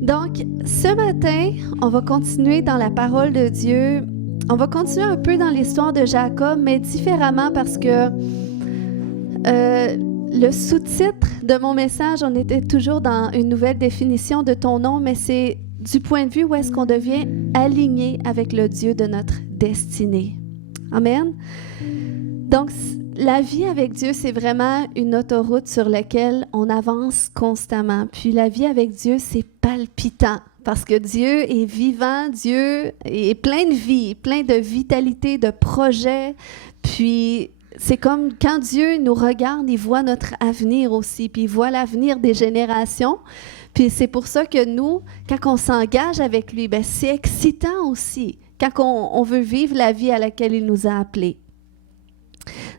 Donc, ce matin, on va continuer dans la parole de Dieu. On va continuer un peu dans l'histoire de Jacob, mais différemment parce que le sous-titre de mon message, on était toujours dans une nouvelle définition de ton nom, mais c'est du point de vue où est-ce qu'on devient aligné avec le Dieu de notre destinée. Amen. Donc, la vie avec Dieu, c'est vraiment une autoroute sur laquelle on avance constamment. Puis la vie avec Dieu, c'est palpitant parce que Dieu est vivant, Dieu est plein de vie, plein de vitalité, de projets. Puis c'est comme quand Dieu nous regarde, il voit notre avenir aussi, puis il voit l'avenir des générations. Puis c'est pour ça que nous, quand on s'engage avec lui, bien, c'est excitant aussi, quand on veut vivre la vie à laquelle il nous a appelés.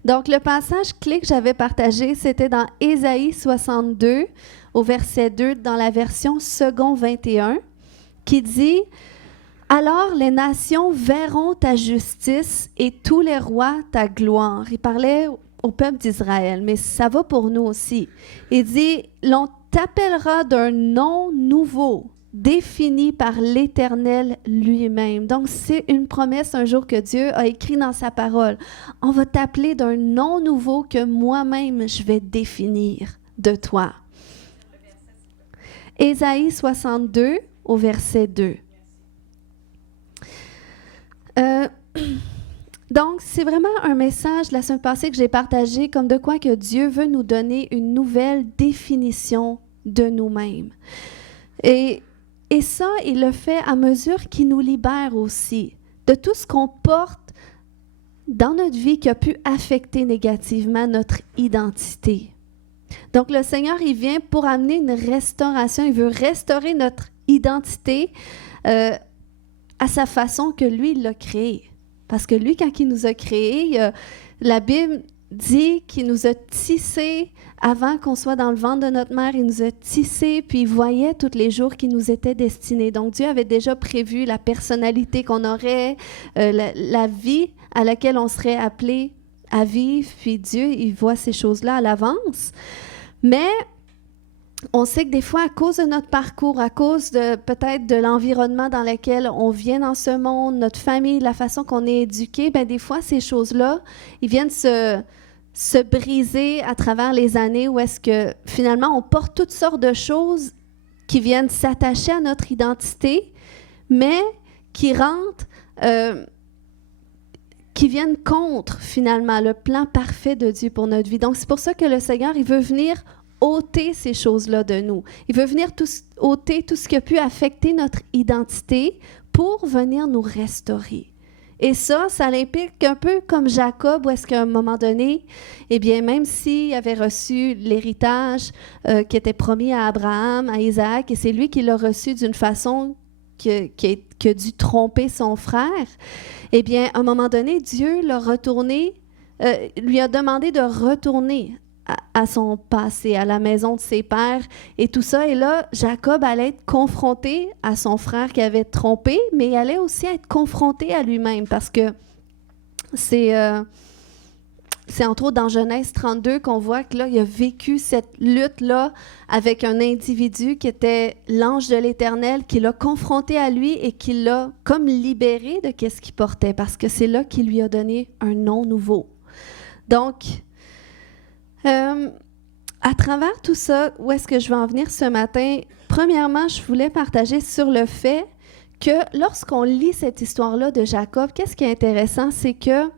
Donc, le passage clé que j'avais partagé, c'était dans Ésaïe 62, au verset 2, dans la version second 21, qui dit « Alors les nations verront ta justice et tous les rois ta gloire. » Il parlait au peuple d'Israël, mais ça va pour nous aussi. Il dit « L'on t'appellera d'un nom nouveau, défini par l'Éternel lui-même. » Donc, c'est une promesse un jour que Dieu a écrit dans sa parole. On va t'appeler d'un nom nouveau que moi-même je vais définir de toi. Ésaïe 62 au verset 2. Donc, c'est vraiment un message la semaine passée que j'ai partagé comme de quoi que Dieu veut nous donner une nouvelle définition de nous-mêmes. Et ça, il le fait à mesure qu'il nous libère aussi de tout ce qu'on porte dans notre vie qui a pu affecter négativement notre identité. Donc, le Seigneur, il vient pour amener une restauration. Il veut restaurer notre identité à sa façon que lui, il l'a créée. Parce que lui, quand il nous a créés, la Bible dit qu'il nous a tissés avant qu'on soit dans le ventre de notre mère. Il nous a tissés, puis il voyait tous les jours qui nous étaient destinés. Donc, Dieu avait déjà prévu la personnalité qu'on aurait, la vie à laquelle on serait appelé à vivre. Puis Dieu, il voit ces choses-là à l'avance. Mais on sait que des fois, à cause de notre parcours, à cause de peut-être de l'environnement dans lequel on vient dans ce monde, notre famille, la façon qu'on est éduqué, bien des fois, ces choses-là, ils viennent se briser à travers les années où est-ce que finalement, on porte toutes sortes de choses qui viennent s'attacher à notre identité, mais qui rentrent, qui viennent contre finalement le plan parfait de Dieu pour notre vie. Donc, c'est pour ça que le Seigneur, il veut venir ôter ces choses-là de nous. Il veut venir ôter tout ce qui a pu affecter notre identité pour venir nous restaurer. Et ça implique un peu comme Jacob, où est-ce qu'à un moment donné, eh bien, même s'il avait reçu l'héritage qui était promis à Abraham, à Isaac, et c'est lui qui l'a reçu d'une façon qui a dû tromper son frère, eh bien, à un moment donné, Dieu l'a retourné, lui a demandé de retourner à son passé, à la maison de ses pères et tout ça. Et là, Jacob allait être confronté à son frère qui avait trompé, mais il allait aussi être confronté à lui-même parce que c'est entre autres dans Genèse 32 qu'on voit que là, il a vécu cette lutte-là avec un individu qui était l'ange de l'Éternel, qui l'a confronté à lui et qui l'a comme libéré de qu'est-ce qu'il portait parce que c'est là qu'il lui a donné un nom nouveau. Donc, à travers tout ça, où est-ce que je vais en venir ce matin? Premièrement, je voulais partager sur le fait que lorsqu'on lit cette histoire-là de Jacob, qu'est-ce qui est intéressant, c'est que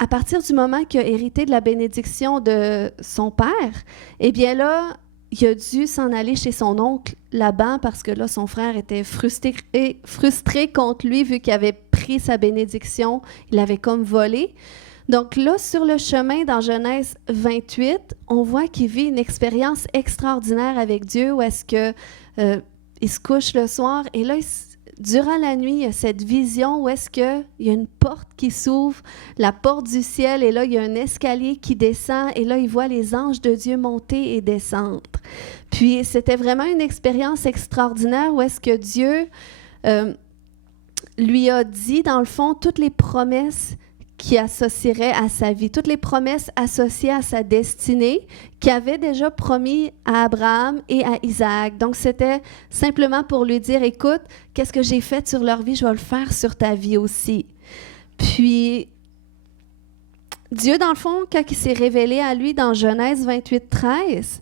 à partir du moment qu'il a hérité de la bénédiction de son père, eh bien là, il a dû s'en aller chez son oncle Laban parce que là, son frère était frustré contre lui vu qu'il avait pris sa bénédiction, il l'avait comme volé. Donc là, sur le chemin, dans Genèse 28, on voit qu'il vit une expérience extraordinaire avec Dieu où est-ce que il se couche le soir et là, durant la nuit, il y a cette vision où est-ce qu'il y a une porte qui s'ouvre, la porte du ciel, et là, il y a un escalier qui descend et là, il voit les anges de Dieu monter et descendre. Puis, c'était vraiment une expérience extraordinaire où est-ce que Dieu lui a dit, dans le fond, toutes les promesses qui associerait à sa vie, toutes les promesses associées à sa destinée qu'il avait déjà promis à Abraham et à Isaac. Donc, c'était simplement pour lui dire, écoute, qu'est-ce que j'ai fait sur leur vie, je vais le faire sur ta vie aussi. Puis, Dieu, dans le fond, quand il s'est révélé à lui dans Genèse 28, 13,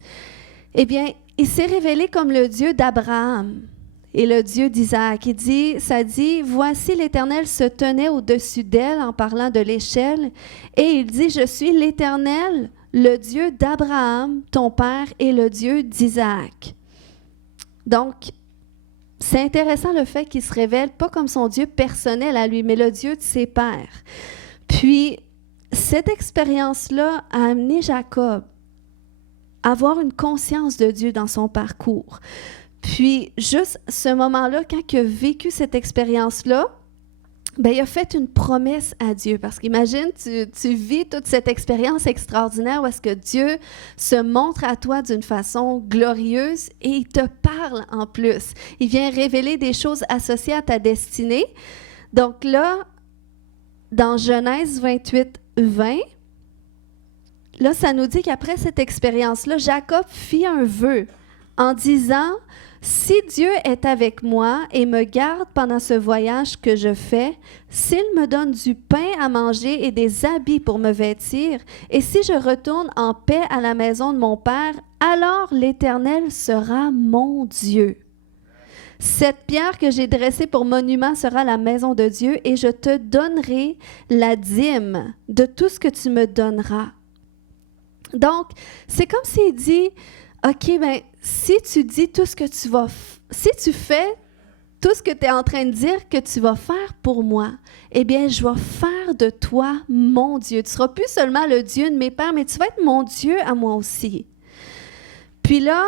eh bien, il s'est révélé comme le Dieu d'Abraham et le Dieu d'Isaac. Ça dit, voici l'Éternel se tenait au-dessus d'elle en parlant de l'échelle, et il dit, je suis l'Éternel, le Dieu d'Abraham, ton père, et le Dieu d'Isaac. Donc, c'est intéressant le fait qu'il se révèle pas comme son Dieu personnel à lui, mais le Dieu de ses pères. Puis, cette expérience-là a amené Jacob à avoir une conscience de Dieu dans son parcours. Puis, juste ce moment-là, quand il a vécu cette expérience-là, il a fait une promesse à Dieu. Parce qu'imagine, tu vis toute cette expérience extraordinaire où est-ce que Dieu se montre à toi d'une façon glorieuse et il te parle en plus. Il vient révéler des choses associées à ta destinée. Donc là, dans Genèse 28, 20, là, ça nous dit qu'après cette expérience-là, Jacob fit un vœu en disant, « Si Dieu est avec moi et me garde pendant ce voyage que je fais, s'il me donne du pain à manger et des habits pour me vêtir, et si je retourne en paix à la maison de mon Père, alors l'Éternel sera mon Dieu. Cette pierre que j'ai dressée pour monument sera la maison de Dieu, et je te donnerai la dîme de tout ce que tu me donneras. » Donc, c'est comme s'il dit, OK, bien, si tu dis tout ce que tu vas... Si tu fais tout ce que tu es en train de dire que tu vas faire pour moi, eh bien, je vais faire de toi mon Dieu. Tu ne seras plus seulement le Dieu de mes pères, mais tu vas être mon Dieu à moi aussi. Puis là,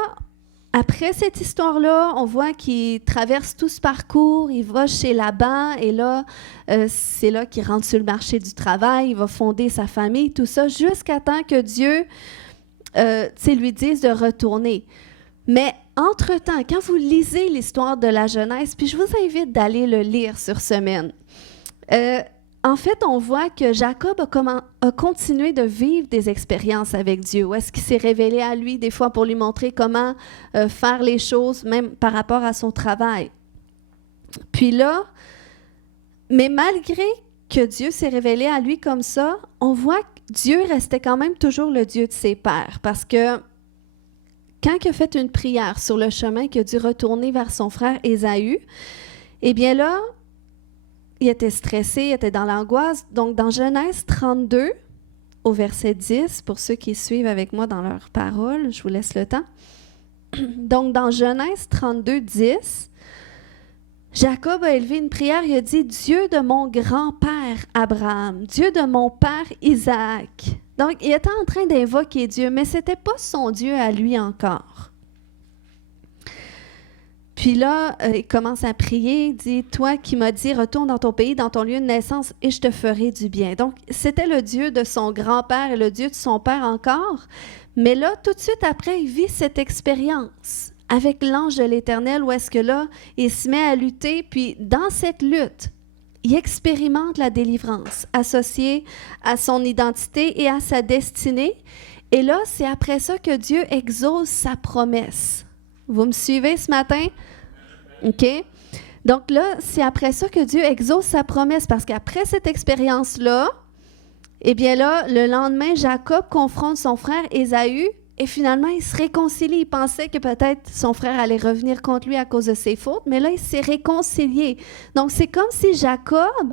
après cette histoire-là, on voit qu'il traverse tout ce parcours, il va chez Laban, et là, c'est là qu'il rentre sur le marché du travail, il va fonder sa famille, tout ça, jusqu'à temps que Dieu lui dise de retourner. Mais entre-temps, quand vous lisez l'histoire de la Genèse, puis je vous invite d'aller le lire sur semaine, en fait, on voit que Jacob a continué de vivre des expériences avec Dieu. Où est-ce qu'il s'est révélé à lui des fois pour lui montrer comment faire les choses, même par rapport à son travail. Puis là, mais malgré que Dieu s'est révélé à lui comme ça, on voit que Dieu restait quand même toujours le Dieu de ses pères. Parce que quand il a fait une prière sur le chemin, qu'il a dû retourner vers son frère Ésaü, eh bien là, il était stressé, il était dans l'angoisse. Donc, dans Genèse 32, au verset 10, pour ceux qui suivent avec moi dans leurs paroles, je vous laisse le temps. Donc, dans Genèse 32, 10, Jacob a élevé une prière, il a dit « Dieu de mon grand-père Abraham, Dieu de mon père Isaac ». Donc, il était en train d'invoquer Dieu, mais ce n'était pas son Dieu à lui encore. Puis là, il commence à prier, il dit « Toi qui m'as dit, retourne dans ton pays, dans ton lieu de naissance, et je te ferai du bien. » Donc, c'était le Dieu de son grand-père et le Dieu de son père encore. Mais là, tout de suite après, il vit cette expérience avec l'ange de l'Éternel, où est-ce que là, il se met à lutter, puis dans cette lutte, il expérimente la délivrance associée à son identité et à sa destinée. Et là, c'est après ça que Dieu exauce sa promesse. Vous me suivez ce matin? OK? Donc là, c'est après ça que Dieu exauce sa promesse, parce qu'après cette expérience-là, eh bien là, le lendemain, Jacob confronte son frère Ésaü, et finalement, il se réconcilie. Il pensait que peut-être son frère allait revenir contre lui à cause de ses fautes, mais là, il s'est réconcilié. Donc, c'est comme si Jacob,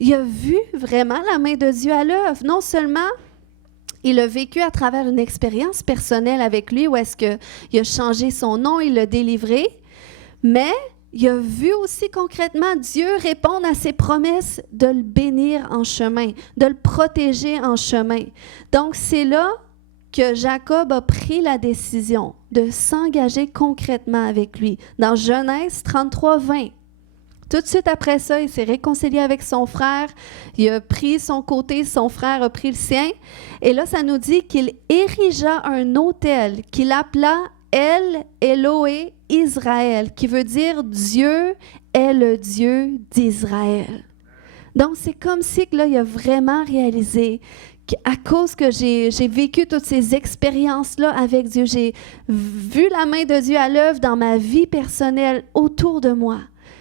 il a vu vraiment la main de Dieu à l'œuvre. Non seulement il a vécu à travers une expérience personnelle avec lui, où est-ce qu'il a changé son nom, il l'a délivré, mais il a vu aussi concrètement Dieu répondre à ses promesses de le bénir en chemin, de le protéger en chemin. Donc, c'est là que Jacob a pris la décision de s'engager concrètement avec lui. Dans Genèse 33, 20, tout de suite après ça, il s'est réconcilié avec son frère, il a pris son côté, son frère a pris le sien, et là, ça nous dit qu'il érigea un autel qu'il appela El Eloé Israël, qui veut dire Dieu est le Dieu d'Israël. Donc, c'est comme si que là, il a vraiment réalisé qu'à cause que j'ai vécu toutes ces expériences-là avec Dieu, j'ai vu la main de Dieu à l'œuvre dans ma vie personnelle autour de moi.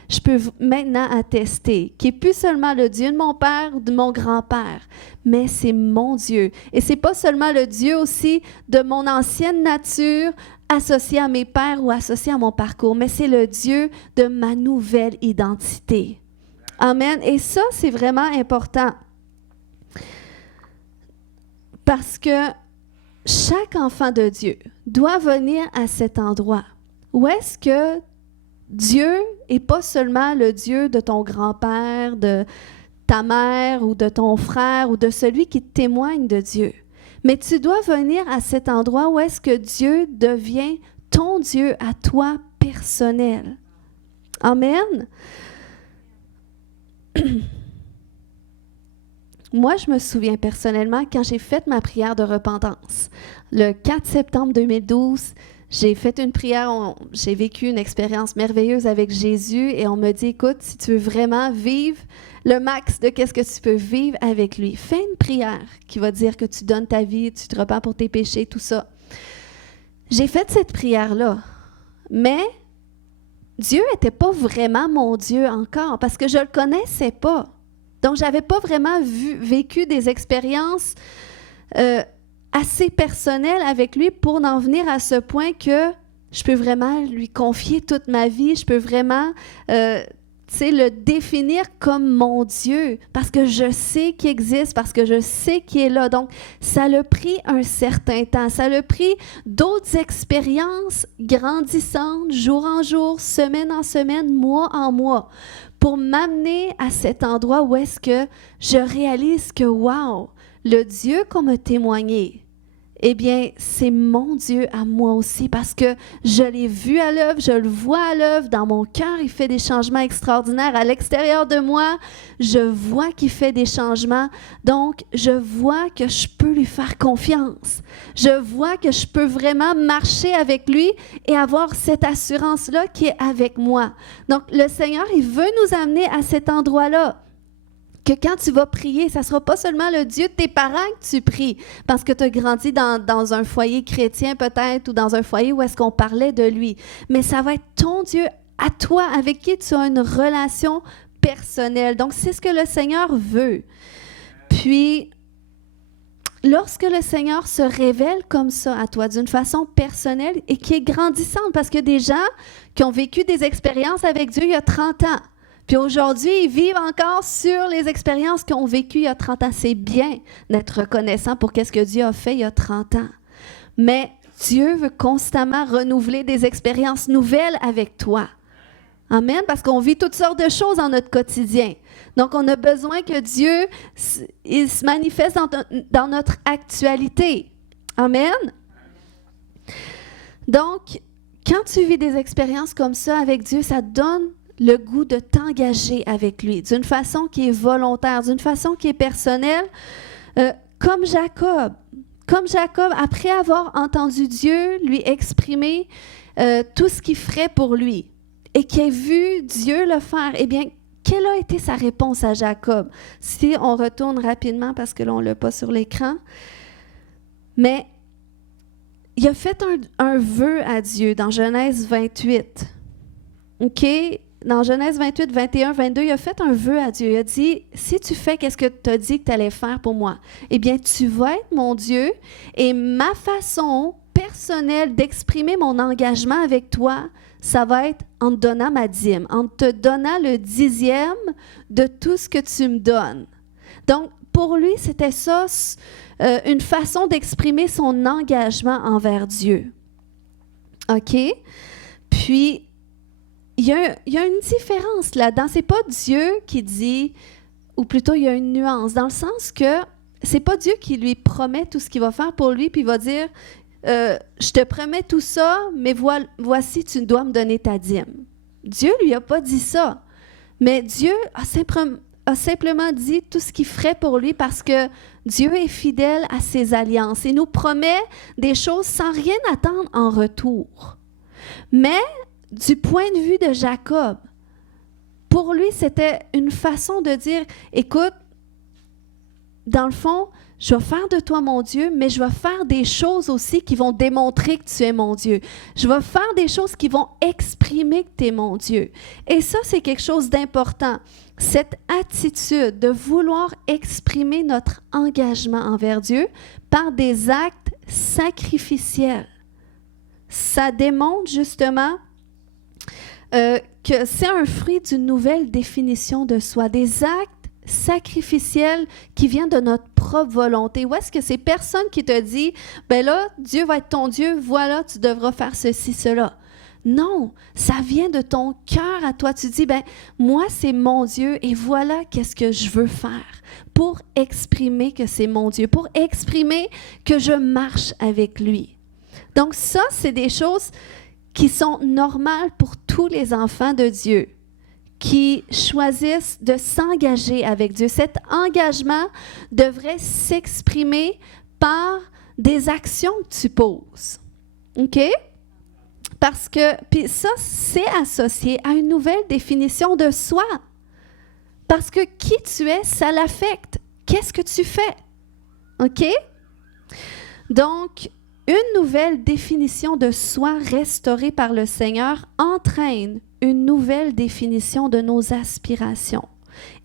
Je peux maintenant attester qu'il n'est plus seulement le Dieu de mon père ou de mon grand-père, mais c'est mon Dieu. Et ce n'est pas seulement le Dieu aussi de mon ancienne nature associé à mes pères ou associé à mon parcours, mais c'est le Dieu de ma nouvelle identité. Amen. Et ça, c'est vraiment important. Parce que chaque enfant de Dieu doit venir à cet endroit où est-ce que Dieu n'est pas seulement le Dieu de ton grand-père, de ta mère ou de ton frère ou de celui qui témoigne de Dieu. Mais tu dois venir à cet endroit où est-ce que Dieu devient ton Dieu à toi personnel. Amen. Moi, je me souviens personnellement quand j'ai fait ma prière de repentance. Le 4 septembre 2012, j'ai fait une prière, j'ai vécu une expérience merveilleuse avec Jésus et on me dit, écoute, si tu veux vraiment vivre le max de qu'est-ce que tu peux vivre avec lui, fais une prière qui va dire que tu donnes ta vie, tu te repens pour tes péchés, tout ça. J'ai fait cette prière-là, mais Dieu n'était pas vraiment mon Dieu encore parce que je ne le connaissais pas. Donc, je n'avais pas vraiment vécu des expériences assez personnelles avec lui pour en venir à ce point que je peux vraiment lui confier toute ma vie, je peux vraiment le définir comme mon Dieu parce que je sais qu'il existe, parce que je sais qu'il est là. Donc, ça l'a pris un certain temps, ça l'a pris d'autres expériences grandissantes, jour en jour, semaine en semaine, mois en mois, pour m'amener à cet endroit où est-ce que je réalise que, wow, le Dieu qu'on m'a témoigné, eh bien, c'est mon Dieu à moi aussi parce que je l'ai vu à l'œuvre, je le vois à l'œuvre. Dans mon cœur, il fait des changements extraordinaires. À l'extérieur de moi, je vois qu'il fait des changements. Donc, je vois que je peux lui faire confiance. Je vois que je peux vraiment marcher avec lui et avoir cette assurance-là qui est avec moi. Donc, le Seigneur, il veut nous amener à cet endroit-là. Que quand tu vas prier, ça ne sera pas seulement le Dieu de tes parents que tu pries, parce que tu as grandi dans un foyer chrétien peut-être, ou dans un foyer où est-ce qu'on parlait de lui, mais ça va être ton Dieu à toi, avec qui tu as une relation personnelle. Donc, c'est ce que le Seigneur veut. Puis, lorsque le Seigneur se révèle comme ça à toi, d'une façon personnelle et qui est grandissante, parce que des gens qui ont vécu des expériences avec Dieu il y a 30 ans, puis aujourd'hui, ils vivent encore sur les expériences qu'ils ont vécues il y a 30 ans. C'est bien d'être reconnaissant pour ce que Dieu a fait il y a 30 ans. Mais Dieu veut constamment renouveler des expériences nouvelles avec toi. Amen, parce qu'on vit toutes sortes de choses dans notre quotidien. Donc, on a besoin que Dieu il se manifeste dans notre actualité. Amen. Donc, quand tu vis des expériences comme ça avec Dieu, ça te donne le goût de t'engager avec lui d'une façon qui est volontaire, d'une façon qui est personnelle, comme Jacob. Comme Jacob, après avoir entendu Dieu lui exprimer tout ce qu'il ferait pour lui et qui a vu Dieu le faire, eh bien, quelle a été sa réponse à Jacob? Si on retourne rapidement, parce que là, on ne l'a pas sur l'écran, mais il a fait un vœu à Dieu dans Genèse 28. OK? Dans Genèse 28, 21, 22, il a fait un vœu à Dieu. Il a dit, si tu fais ce que tu as dit que tu allais faire pour moi, eh bien, tu vas être mon Dieu et ma façon personnelle d'exprimer mon engagement avec toi, ça va être en te donnant ma dîme, en te donnant le 10e de tout ce que tu me donnes. Donc, pour lui, c'était ça, une façon d'exprimer son engagement envers Dieu. OK? Puis, il y a une différence là-dedans. C'est pas Dieu qui dit, ou plutôt il y a une nuance, dans le sens que c'est pas Dieu qui lui promet tout ce qu'il va faire pour lui, puis il va dire, je te promets tout ça, mais voici, tu dois me donner ta dîme. Dieu lui a pas dit ça, mais Dieu a simplement dit tout ce qu'il ferait pour lui parce que Dieu est fidèle à ses alliances. Il nous promet des choses sans rien attendre en retour. Mais du point de vue de Jacob, Pour lui, c'était une façon de dire, écoute, dans le fond, je vais faire de toi mon Dieu, mais je vais faire des choses aussi qui vont démontrer que tu es mon Dieu. Je vais faire des choses qui vont exprimer que tu es mon Dieu. Et ça, c'est quelque chose d'important. Cette attitude de vouloir exprimer notre engagement envers Dieu par des actes sacrificiels. Ça démontre justement que c'est un fruit d'une nouvelle définition de soi, des actes sacrificiels qui viennent de notre propre volonté. Ou est-ce que c'est personne qui te dit, ben là, Dieu va être ton Dieu, voilà, tu devras faire ceci, cela. Non, ça vient de ton cœur à toi. Tu dis, ben moi, c'est mon Dieu et voilà qu'est-ce que je veux faire pour exprimer que c'est mon Dieu, pour exprimer que je marche avec lui. Donc ça, c'est des choses qui sont normales pour tous les enfants de Dieu, qui choisissent de s'engager avec Dieu. Cet engagement devrait s'exprimer par des actions que tu poses. OK? Parce que, puis ça, c'est associé à une nouvelle définition de soi. Parce que qui tu es, ça l'affecte. Qu'est-ce que tu fais? OK? Donc, une nouvelle définition de soi restaurée par le Seigneur entraîne une nouvelle définition de nos aspirations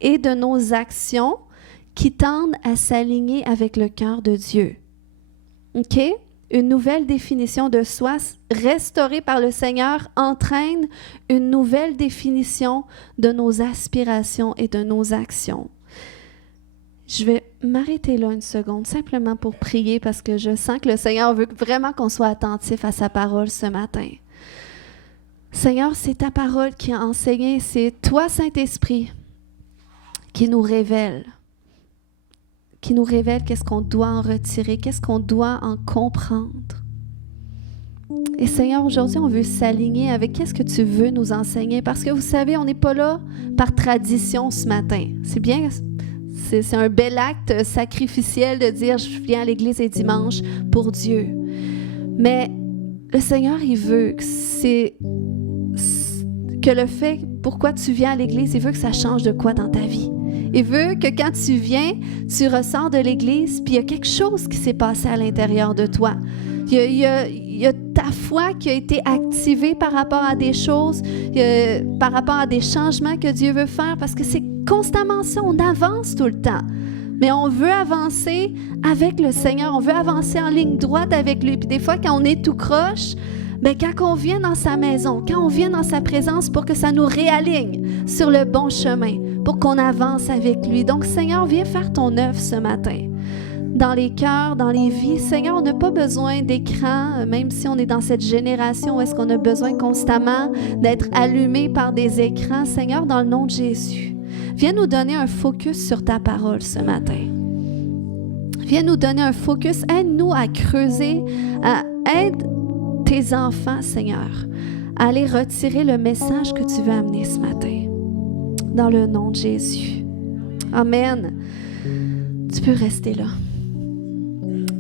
et de nos actions qui tendent à s'aligner avec le cœur de Dieu. OK? Une nouvelle définition de soi restaurée par le Seigneur entraîne une nouvelle définition de nos aspirations et de nos actions. Je vais m'arrêter là une seconde, simplement pour prier, parce que je sens que le Seigneur veut vraiment qu'on soit attentif à sa parole ce matin. Seigneur, c'est ta parole qui a enseigné, c'est toi, Saint-Esprit, qui nous révèle qu'est-ce qu'on doit en retirer, qu'est-ce qu'on doit en comprendre. Et Seigneur, aujourd'hui, on veut s'aligner avec qu'est-ce que tu veux nous enseigner, parce que vous savez, on n'est pas là par tradition ce matin. C'est bien, c'est un bel acte sacrificiel de dire « je viens à l'église les dimanches pour Dieu ». Mais le Seigneur, il veut que le fait pourquoi tu viens à l'église, il veut que ça change de quoi dans ta vie. Il veut que quand tu viens, tu ressors de l'église, puis il y a quelque chose qui s'est passé à l'intérieur de toi. Il y a ta foi qui a été activée par rapport à des choses, par rapport à des changements que Dieu veut faire, parce que c'est constamment ça, on avance tout le temps. Mais on veut avancer avec le Seigneur, on veut avancer en ligne droite avec lui. Puis des fois, quand on est tout croche, bien, quand on vient dans sa maison, quand on vient dans sa présence pour que ça nous réaligne sur le bon chemin, pour qu'on avance avec lui. Donc, Seigneur, viens faire ton œuvre ce matin. Dans les cœurs, dans les vies. Seigneur, on n'a pas besoin d'écran, même si on est dans cette génération où est-ce qu'on a besoin constamment d'être allumé par des écrans. Seigneur, dans le nom de Jésus, viens nous donner un focus sur ta parole ce matin. Viens nous donner un focus. Aide-nous à creuser, aide tes enfants, Seigneur, à aller retirer le message que tu veux amener ce matin. Dans le nom de Jésus. Amen. Tu peux rester là.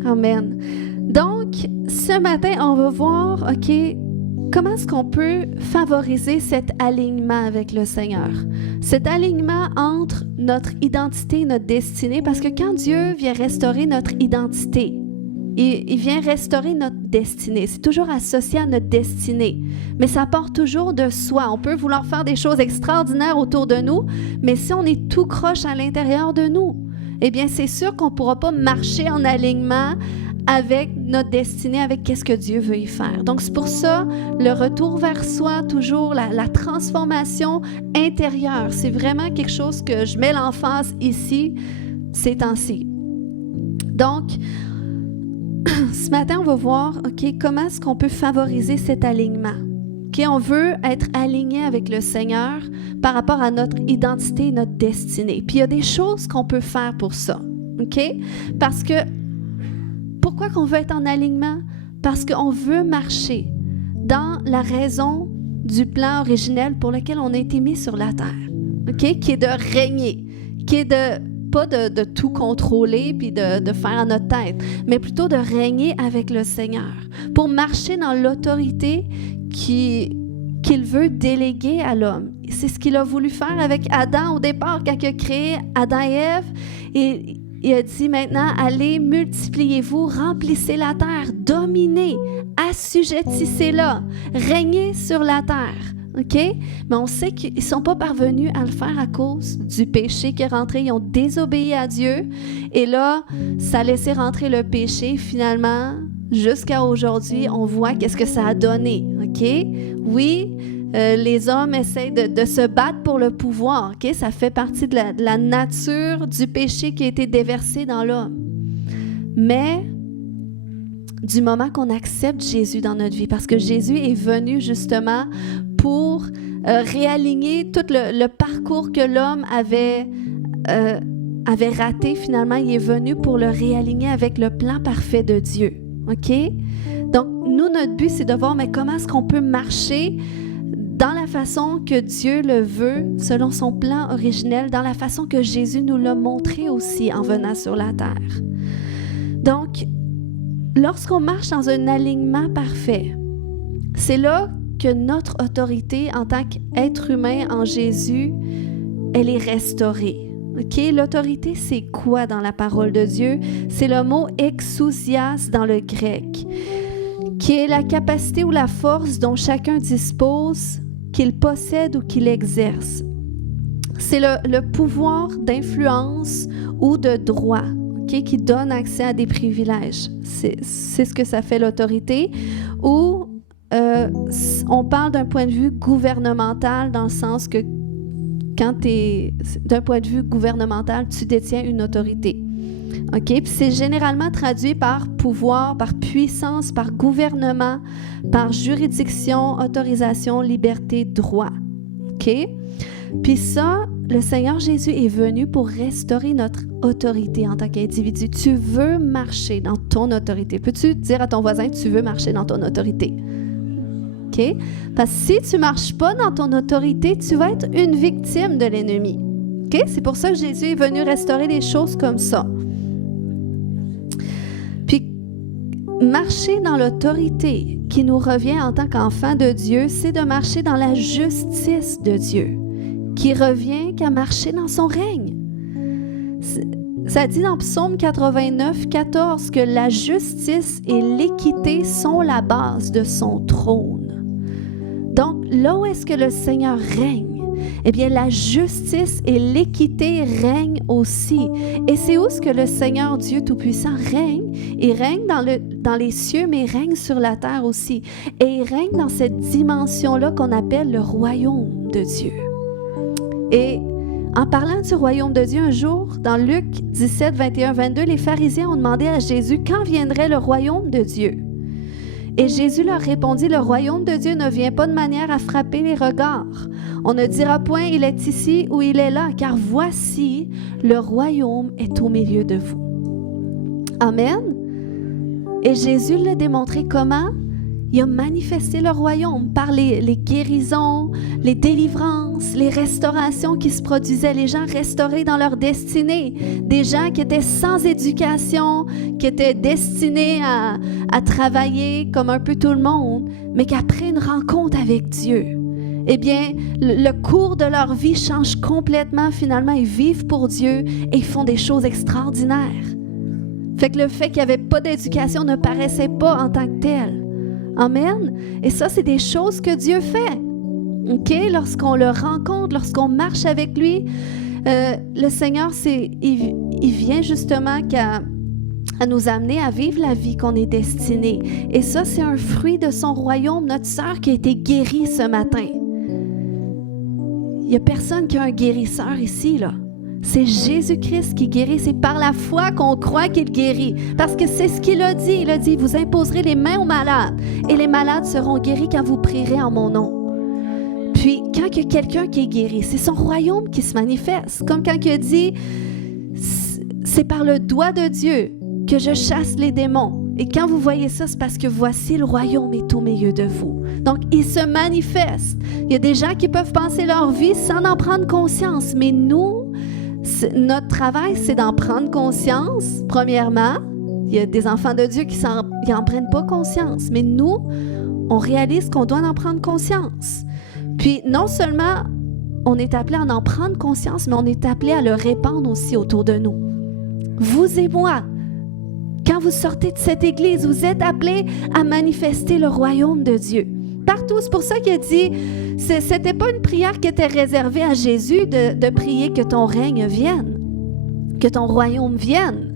Amen. Donc, ce matin, on va voir, OK, comment est-ce qu'on peut favoriser cet alignement avec le Seigneur? Cet alignement entre notre identité et notre destinée, parce que quand Dieu vient restaurer notre identité, il vient restaurer notre destinée. C'est toujours associé à notre destinée, mais ça part toujours de soi. On peut vouloir faire des choses extraordinaires autour de nous, mais si on est tout croche à l'intérieur de nous, eh bien, c'est sûr qu'on ne pourra pas marcher en alignement avec notre destinée, avec qu'est-ce que Dieu veut y faire. Donc, c'est pour ça, le retour vers soi, toujours la transformation intérieure, c'est vraiment quelque chose que je mets l'emphase ici, ces temps-ci. Donc, ce matin, on va voir, OK, comment est-ce qu'on peut favoriser cet alignement. OK, on veut être aligné avec le Seigneur par rapport à notre identité et notre destinée. Puis il y a des choses qu'on peut faire pour ça. OK? Parce que, pourquoi qu'on veut être en alignement? Parce qu'on veut marcher dans la raison du plan originel pour lequel on a été mis sur la terre. OK? Qui est de régner, qui est pas de tout contrôler puis de faire à notre tête, mais plutôt de régner avec le Seigneur pour marcher dans l'autorité qui qu'il veut déléguer à l'homme. C'est ce qu'il a voulu faire avec Adam au départ, quand il a créé Adam et Ève. Et il a dit maintenant, allez, multipliez-vous, remplissez la terre, dominez, assujettissez-la, régnez sur la terre. OK? Mais on sait qu'ils ne sont pas parvenus à le faire à cause du péché qui est rentré. Ils ont désobéi à Dieu. Et là, ça a laissé rentrer le péché. Finalement, jusqu'à aujourd'hui, on voit qu'est-ce que ça a donné. OK? Oui, les hommes essayent de se battre pour le pouvoir. OK? Ça fait partie de la nature du péché qui a été déversé dans l'homme. Mais du moment qu'on accepte Jésus dans notre vie, parce que Jésus est venu justement pour réaligner tout le parcours que l'homme avait raté. Finalement, il est venu pour le réaligner avec le plan parfait de Dieu. OK? Donc, nous, notre but, c'est de voir, mais comment est-ce qu'on peut marcher dans la façon que Dieu le veut, selon son plan originel, dans la façon que Jésus nous l'a montré aussi en venant sur la terre. Donc, lorsqu'on marche dans un alignement parfait, c'est là que notre autorité en tant qu'être humain en Jésus, elle est restaurée. OK? L'autorité, c'est quoi dans la parole de Dieu? C'est le mot exousias dans le grec, qui est la capacité ou la force dont chacun dispose, qu'il possède ou qu'il exerce. C'est le pouvoir d'influence ou de droit, okay, qui donne accès à des privilèges. C'est ce que ça fait l'autorité. Ou on parle d'un point de vue gouvernemental, dans le sens que quand d'un point de vue gouvernemental, tu détiens une autorité. OK? Puis c'est généralement traduit par pouvoir, par puissance, par gouvernement, par juridiction, autorisation, liberté, droit. OK? Puis ça, le Seigneur Jésus est venu pour restaurer notre autorité en tant qu'individu. Tu veux marcher dans ton autorité. Peux-tu dire à ton voisin que tu veux marcher dans ton autorité? OK? Parce que si tu ne marches pas dans ton autorité, tu vas être une victime de l'ennemi. OK? C'est pour ça que Jésus est venu restaurer des choses comme ça. Puis, marcher dans l'autorité qui nous revient en tant qu'enfant de Dieu, c'est de marcher dans la justice de Dieu, qui revient qu'à marcher dans son règne. Ça dit dans Psaume 89, 14 que la justice et l'équité sont la base de son trône. Donc, là où est-ce que le Seigneur règne? Eh bien, la justice et l'équité règnent aussi. Et c'est où est-ce que le Seigneur Dieu Tout-Puissant règne? Il règne dans les cieux, mais il règne sur la terre aussi. Et il règne dans cette dimension-là qu'on appelle le royaume de Dieu. Et en parlant du royaume de Dieu, un jour, dans Luc 17, 21, 22, les pharisiens ont demandé à Jésus quand viendrait le royaume de Dieu. Et Jésus leur répondit, le royaume de Dieu ne vient pas de manière à frapper les regards. On ne dira point, il est ici ou il est là, car voici, le royaume est au milieu de vous. Amen. Et Jésus l'a démontré comment? Il a manifesté le royaume par les guérisons, les délivrances, les restaurations qui se produisaient, les gens restaurés dans leur destinée, des gens qui étaient sans éducation, qui étaient destinés à travailler comme un peu tout le monde, mais qu'après une rencontre avec Dieu, eh bien, le cours de leur vie change complètement. Finalement, ils vivent pour Dieu et ils font des choses extraordinaires. Fait que le fait qu'il n'y avait pas d'éducation ne paraissait pas en tant que tel. Amen. Et ça, c'est des choses que Dieu fait. OK? Lorsqu'on le rencontre, lorsqu'on marche avec lui, le Seigneur, il vient justement à nous amener à vivre la vie qu'on est destiné. Et ça, c'est un fruit de son royaume. Notre sœur qui a été guérie ce matin. Il n'y a personne qui a un guérisseur ici, là. C'est Jésus-Christ qui guérit. C'est par la foi qu'on croit qu'il guérit. Parce que c'est ce qu'il a dit. Il a dit, vous imposerez les mains aux malades et les malades seront guéris quand vous prierez en mon nom. Puis, quand il y a quelqu'un qui est guéri, c'est son royaume qui se manifeste. Comme quand il a dit, c'est par le doigt de Dieu que je chasse les démons. Et quand vous voyez ça, c'est parce que voici, le royaume est au milieu de vous. Donc, il se manifeste. Il y a des gens qui peuvent penser leur vie sans en prendre conscience. Mais nous, notre travail, c'est d'en prendre conscience, premièrement. Il y a des enfants de Dieu qui n'en prennent pas conscience. Mais nous, on réalise qu'on doit en prendre conscience. Puis non seulement on est appelé à en prendre conscience, mais on est appelé à le répandre aussi autour de nous. Vous et moi, quand vous sortez de cette église, vous êtes appelés à manifester le royaume de Dieu. Partout, c'est pour ça qu'il a dit, c'était pas une prière qui était réservée à Jésus de prier que ton règne vienne, que ton royaume vienne.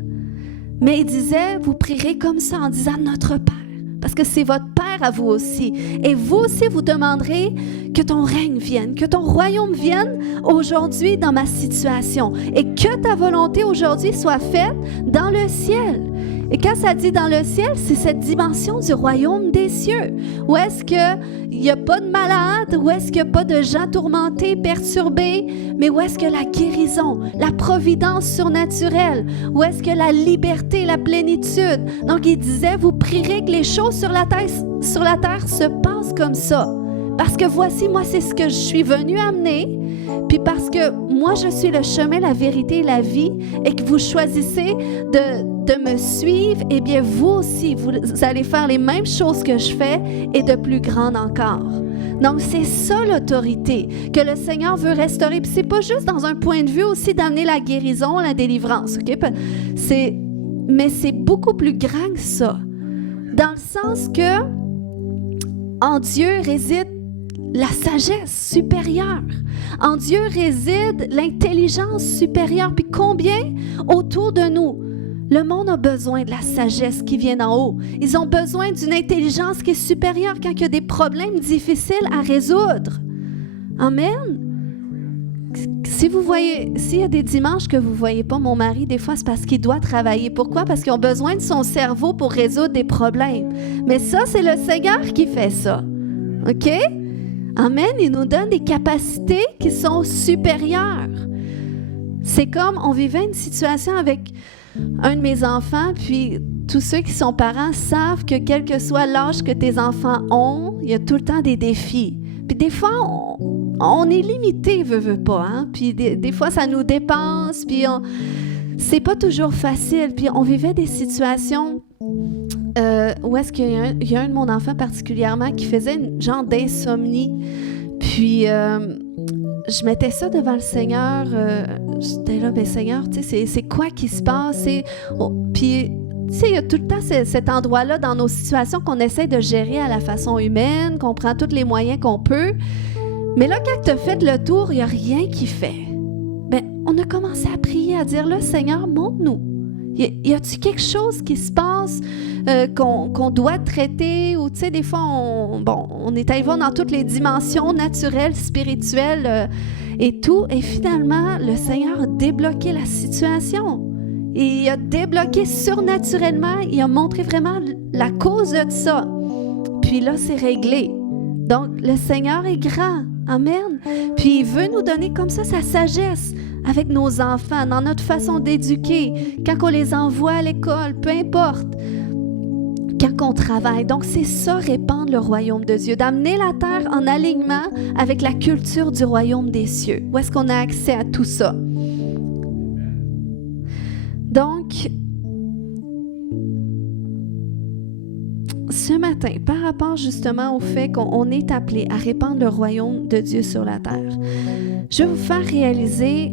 Mais il disait, vous prierez comme ça en disant notre Père, parce que c'est votre Père à vous aussi. Et vous aussi, vous demanderez que ton règne vienne, que ton royaume vienne aujourd'hui dans ma situation et que ta volonté aujourd'hui soit faite dans le ciel. Et quand ça dit dans le ciel, c'est cette dimension du royaume des cieux. Où est-ce qu'il n'y a pas de malades, où est-ce qu'il n'y a pas de gens tourmentés, perturbés, mais où est-ce que la guérison, la providence surnaturelle, où est-ce que la liberté, la plénitude. Donc il disait, vous prierez que les choses sur la terre se passent comme ça. Parce que voici, moi, c'est ce que je suis venu amener. Puis parce que moi, je suis le chemin, la vérité et la vie, et que vous choisissez de me suivre, eh bien, vous aussi, vous allez faire les mêmes choses que je fais et de plus grandes encore. Donc, c'est ça l'autorité que le Seigneur veut restaurer. Puis c'est pas juste dans un point de vue aussi d'amener la guérison, la délivrance, OK? Mais c'est beaucoup plus grand que ça. Dans le sens que en Dieu réside la sagesse supérieure. En Dieu réside l'intelligence supérieure. Puis combien autour de nous, le monde a besoin de la sagesse qui vient d'en haut. Ils ont besoin d'une intelligence qui est supérieure quand il y a des problèmes difficiles à résoudre. Amen. Si vous voyez, s'il y a des dimanches que vous ne voyez pas mon mari, des fois, c'est parce qu'il doit travailler. Pourquoi? Parce qu'ils ont besoin de son cerveau pour résoudre des problèmes. Mais ça, c'est le Seigneur qui fait ça. OK? Amen. Il nous donne des capacités qui sont supérieures. C'est comme, on vivait une situation avec un de mes enfants, puis tous ceux qui sont parents savent que quel que soit l'âge que tes enfants ont, il y a tout le temps des défis. Puis des fois, on est limité, veut pas, hein? Puis des fois, ça nous dépense, puis c'est pas toujours facile. Puis on vivait des situations où est-ce qu'il y a un de mon enfant particulièrement qui faisait une genre d'insomnie. Puis je mettais ça devant le Seigneur. J'étais là, ben Seigneur, tu sais, c'est quoi qui se passe? Puis, tu sais, il y a tout le temps cet endroit-là dans nos situations qu'on essaie de gérer à la façon humaine, qu'on prend tous les moyens qu'on peut. Mais là, quand tu as fait le tour, il n'y a rien qui fait. Ben, on a commencé à prier, à dire, là, Seigneur, montre-nous. Y a-t-il quelque chose qui se passe qu'on doit traiter? Ou, tu sais, des fois, on est allé voir dans toutes les dimensions naturelles, spirituelles et tout. Et finalement, le Seigneur a débloqué la situation. Et il a débloqué surnaturellement. Il a montré vraiment la cause de ça. Puis là, c'est réglé. Donc, le Seigneur est grand. Amen. Puis il veut nous donner comme ça sa sagesse avec nos enfants, dans notre façon d'éduquer, quand on les envoie à l'école, peu importe, quand on travaille. Donc c'est ça, répandre le royaume de Dieu, d'amener la terre en alignement avec la culture du royaume des cieux. Où est-ce qu'on a accès à tout ça? Donc, ce matin, par rapport justement au fait qu'on est appelé à répandre le royaume de Dieu sur la terre, je vais vous faire réaliser,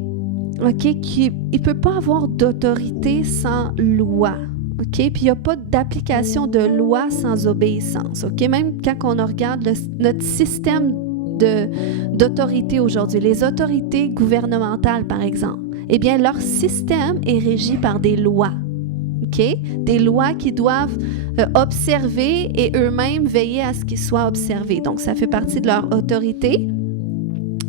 OK, qu'il ne peut pas avoir d'autorité sans loi. OK? Puis il n'y a pas d'application de loi sans obéissance. OK? Même quand on regarde notre système d'autorité aujourd'hui, les autorités gouvernementales, par exemple, eh bien, leur système est régi par des lois. OK? Des lois qui doivent observer et eux-mêmes veiller à ce qu'ils soient observés. Donc, ça fait partie de leur autorité.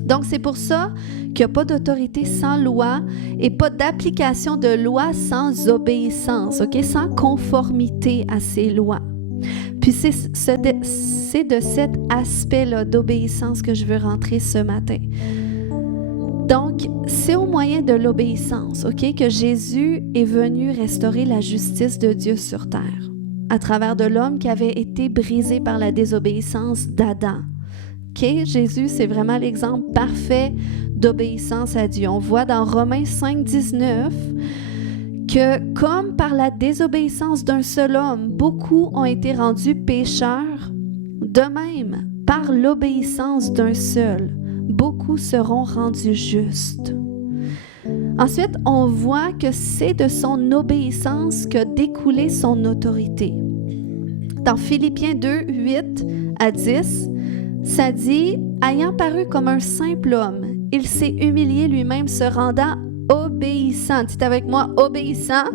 Donc, c'est pour ça qu'il n'y a pas d'autorité sans loi et pas d'application de loi sans obéissance, OK? Sans conformité à ces lois. Puis, c'est de cet aspect-là d'obéissance que je veux rentrer ce matin. Donc, c'est au moyen de l'obéissance, OK, que Jésus est venu restaurer la justice de Dieu sur terre, à travers de l'homme qui avait été brisé par la désobéissance d'Adam. OK, Jésus, c'est vraiment l'exemple parfait d'obéissance à Dieu. On voit dans Romains 5, 19 que comme par la désobéissance d'un seul homme, beaucoup ont été rendus pécheurs, de même, par l'obéissance d'un seul, beaucoup seront rendus justes. » Ensuite, on voit que c'est de son obéissance qu'a découlé son autorité. Dans Philippiens 2, 8 à 10, ça dit « Ayant paru comme un simple homme, il s'est humilié lui-même, se rendant obéissant. » Dites avec moi, obéissant.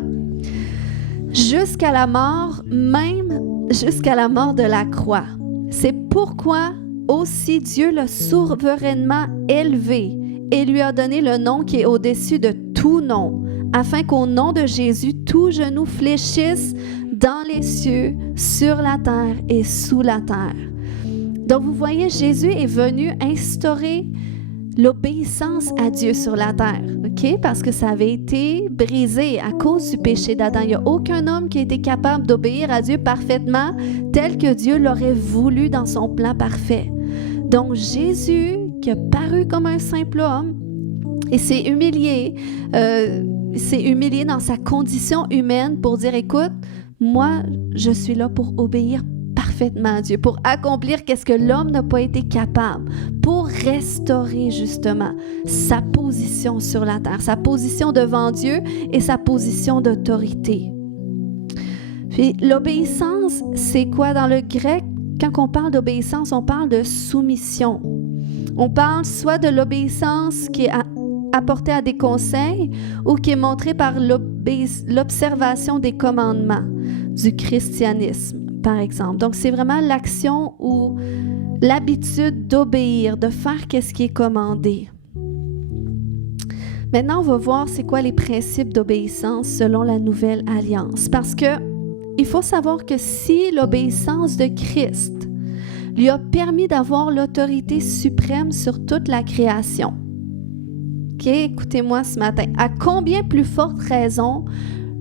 Jusqu'à la mort, même jusqu'à la mort de la croix. C'est pourquoi aussi Dieu l'a souverainement élevé et lui a donné le nom qui est au-dessus de tout nom, afin qu'au nom de Jésus, tout genou fléchisse dans les cieux, sur la terre et sous la terre. Donc, vous voyez, Jésus est venu instaurer l'obéissance à Dieu sur la terre, OK? Parce que ça avait été brisé à cause du péché d'Adam. Il n'y a aucun homme qui a été capable d'obéir à Dieu parfaitement tel que Dieu l'aurait voulu dans son plan parfait. Donc, Jésus, qui a paru comme un simple homme, et s'est humilié dans sa condition humaine pour dire, écoute, moi, je suis là pour obéir parfaitement à Dieu, pour accomplir qu'est-ce que l'homme n'a pas été capable, pour restaurer justement sa position sur la terre, sa position devant Dieu et sa position d'autorité. Puis l'obéissance, c'est quoi dans le grec? Quand on parle d'obéissance, on parle de soumission. On parle soit de l'obéissance qui est apportée à des conseils ou qui est montrée par l'observation des commandements du christianisme, par exemple. Donc, c'est vraiment l'action ou l'habitude d'obéir, de faire qu'est-ce qui est commandé. Maintenant, on va voir c'est quoi les principes d'obéissance selon la Nouvelle Alliance. Parce que il faut savoir que si l'obéissance de Christ lui a permis d'avoir l'autorité suprême sur toute la création, OK, écoutez-moi ce matin, à combien plus forte raison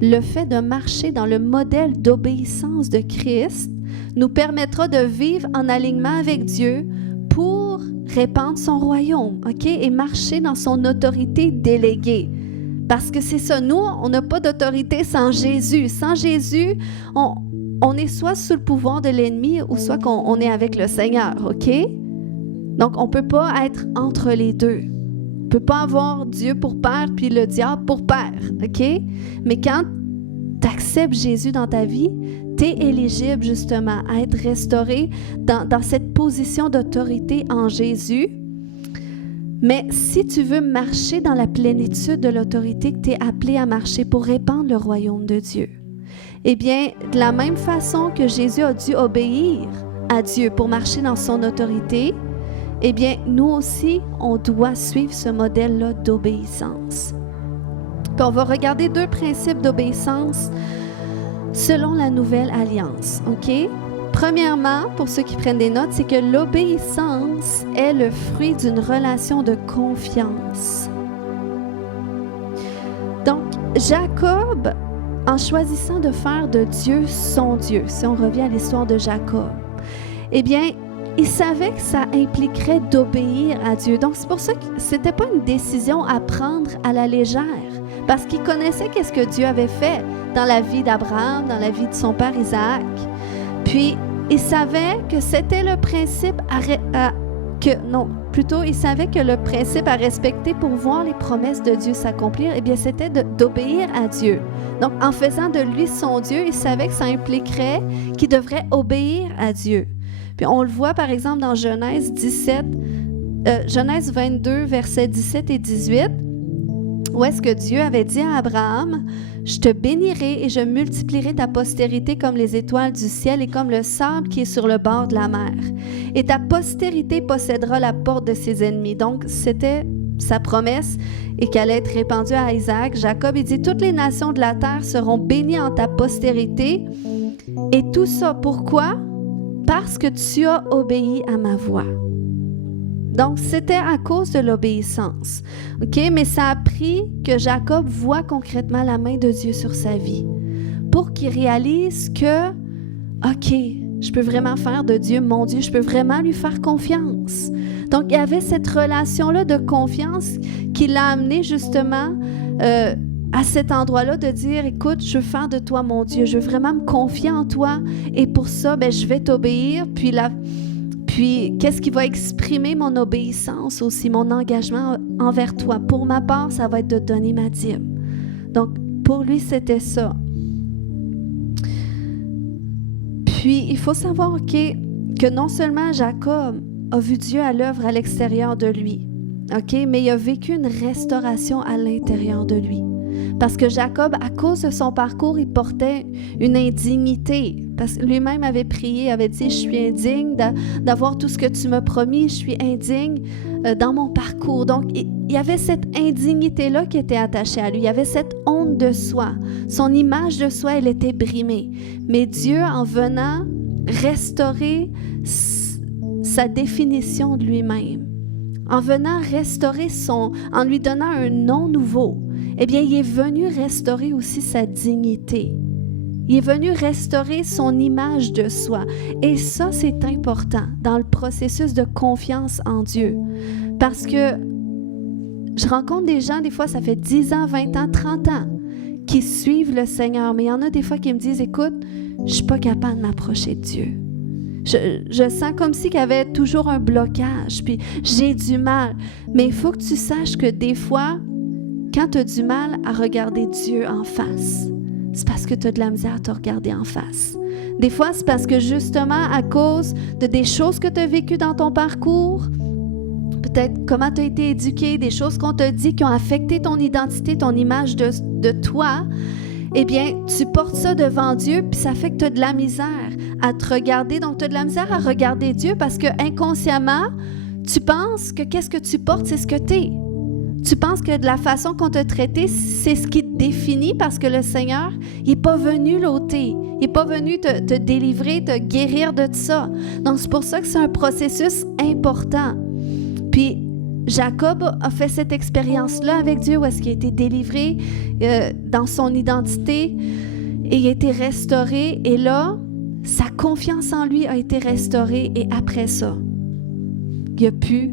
le fait de marcher dans le modèle d'obéissance de Christ nous permettra de vivre en alignement avec Dieu pour répandre son royaume, OK, et marcher dans son autorité déléguée. Parce que c'est ça, nous, on n'a pas d'autorité sans Jésus. Sans Jésus, on est soit sous le pouvoir de l'ennemi ou soit qu'on est avec le Seigneur, OK? Donc, on ne peut pas être entre les deux. On ne peut pas avoir Dieu pour père puis le diable pour père, OK? Mais quand tu acceptes Jésus dans ta vie, tu es éligible justement à être restauré dans cette position d'autorité en Jésus. Mais si tu veux marcher dans la plénitude de l'autorité que tu es appelé à marcher pour répandre le royaume de Dieu, eh bien, de la même façon que Jésus a dû obéir à Dieu pour marcher dans son autorité, eh bien, nous aussi, on doit suivre ce modèle-là d'obéissance. Puis on va regarder 2 principes d'obéissance selon la Nouvelle Alliance, OK? Premièrement, pour ceux qui prennent des notes, c'est que l'obéissance est le fruit d'une relation de confiance. Donc, Jacob, en choisissant de faire de Dieu son Dieu, si on revient à l'histoire de Jacob, eh bien, il savait que ça impliquerait d'obéir à Dieu. Donc, c'est pour ça que ce n'était pas une décision à prendre à la légère, parce qu'il connaissait qu'est-ce que Dieu avait fait dans la vie d'Abraham, dans la vie de son père Isaac. Puis, il savait que c'était le principe il savait que le principe à respecter pour voir les promesses de Dieu s'accomplir, eh bien, c'était d'obéir à Dieu. Donc, en faisant de lui son Dieu, il savait que ça impliquerait qu'il devrait obéir à Dieu. Puis, on le voit, par exemple, dans Genèse 22, versets 17 et 18, où est-ce que Dieu avait dit à Abraham, « Je te bénirai et je multiplierai ta postérité comme les étoiles du ciel et comme le sable qui est sur le bord de la mer. Et ta postérité possédera la porte de ses ennemis. » Donc, c'était sa promesse et qu'elle allait être répandue à Isaac. Jacob, il dit, « Toutes les nations de la terre seront bénies en ta postérité. » Et tout ça, pourquoi? Parce que tu as obéi à ma voix. Donc, c'était à cause de l'obéissance. OK? Mais ça a pris que Jacob voit concrètement la main de Dieu sur sa vie pour qu'il réalise que, OK, je peux vraiment faire de Dieu mon Dieu, je peux vraiment lui faire confiance. Donc, il y avait cette relation-là de confiance qui l'a amené justement à cet endroit-là de dire, écoute, je veux faire de toi mon Dieu, je veux vraiment me confier en toi et pour ça, je vais t'obéir. Puis Puis, qu'est-ce qui va exprimer mon obéissance aussi, mon engagement envers toi? Pour ma part, ça va être de donner ma dîme. Donc, pour lui, c'était ça. Puis, il faut savoir que non seulement Jacob a vu Dieu à l'œuvre à l'extérieur de lui, mais il a vécu une restauration à l'intérieur de lui. Parce que Jacob, à cause de son parcours, il portait une indignité. Parce que lui-même avait prié, avait dit « Je suis indigne d'avoir tout ce que tu m'as promis, je suis indigne dans mon parcours. » Donc, il y avait cette indignité-là qui était attachée à lui. Il y avait cette honte de soi. Son image de soi, elle était brimée. Mais Dieu, en venant restaurer sa définition de lui-même, en venant restaurer en lui donnant un nom nouveau, eh bien, il est venu restaurer aussi sa dignité. Il est venu restaurer son image de soi. Et ça, c'est important dans le processus de confiance en Dieu. Parce que je rencontre des gens, des fois, ça fait 10 ans, 20 ans, 30 ans, qui suivent le Seigneur. Mais il y en a des fois qui me disent, écoute, je ne suis pas capable de m'approcher de Dieu. Je sens comme s'il y avait toujours un blocage, puis j'ai du mal. Mais il faut que tu saches que des fois, quand tu as du mal à regarder Dieu en face, c'est parce que tu as de la misère à te regarder en face. Des fois, c'est parce que justement, à cause de des choses que tu as vécues dans ton parcours, peut-être comment tu as été éduqué, des choses qu'on t'a dit qui ont affecté ton identité, ton image de toi, eh bien, tu portes ça devant Dieu, puis ça fait que tu as de la misère à te regarder. Donc, tu as de la misère à regarder Dieu parce que inconsciemment, tu penses que qu'est-ce que tu portes, c'est ce que tu es. Tu penses que de la façon qu'on t'a traité, c'est ce qui te définit parce que le Seigneur, il n'est pas venu l'ôter. Il n'est pas venu te délivrer, te guérir de ça. Donc, c'est pour ça que c'est un processus important. Puis, Jacob a fait cette expérience-là avec Dieu où est-ce qu'il a été délivré dans son identité et il a été restauré. Et là, sa confiance en lui a été restaurée et après ça, il a pu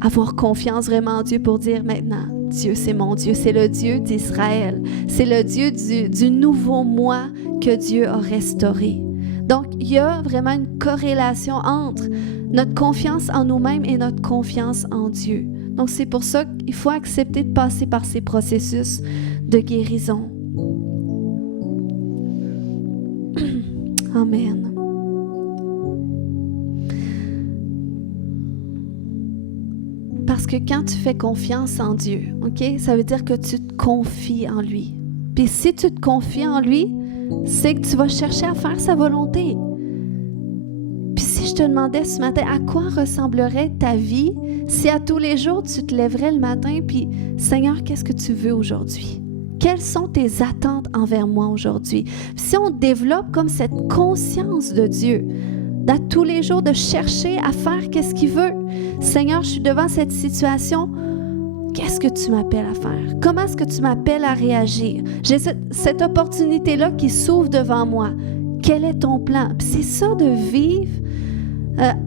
avoir confiance vraiment en Dieu pour dire maintenant, Dieu c'est mon Dieu, c'est le Dieu d'Israël, c'est le Dieu du nouveau moi que Dieu a restauré. Donc, il y a vraiment une corrélation entre notre confiance en nous-mêmes et notre confiance en Dieu. Donc, c'est pour ça qu'il faut accepter de passer par ces processus de guérison. Amen. Parce que quand tu fais confiance en Dieu, ça veut dire que tu te confies en lui. Puis si tu te confies en lui, c'est que tu vas chercher à faire sa volonté. Puis si je te demandais ce matin, à quoi ressemblerait ta vie si à tous les jours tu te lèverais le matin, puis Seigneur, qu'est-ce que tu veux aujourd'hui? Quelles sont tes attentes envers moi aujourd'hui? Si on développe comme cette conscience de Dieu, à tous les jours de chercher à faire qu'est-ce qu'il veut. Seigneur, je suis devant cette situation. Qu'est-ce que tu m'appelles à faire? Comment est-ce que tu m'appelles à réagir? J'ai cette opportunité-là qui s'ouvre devant moi. Quel est ton plan? Puis c'est ça de vivre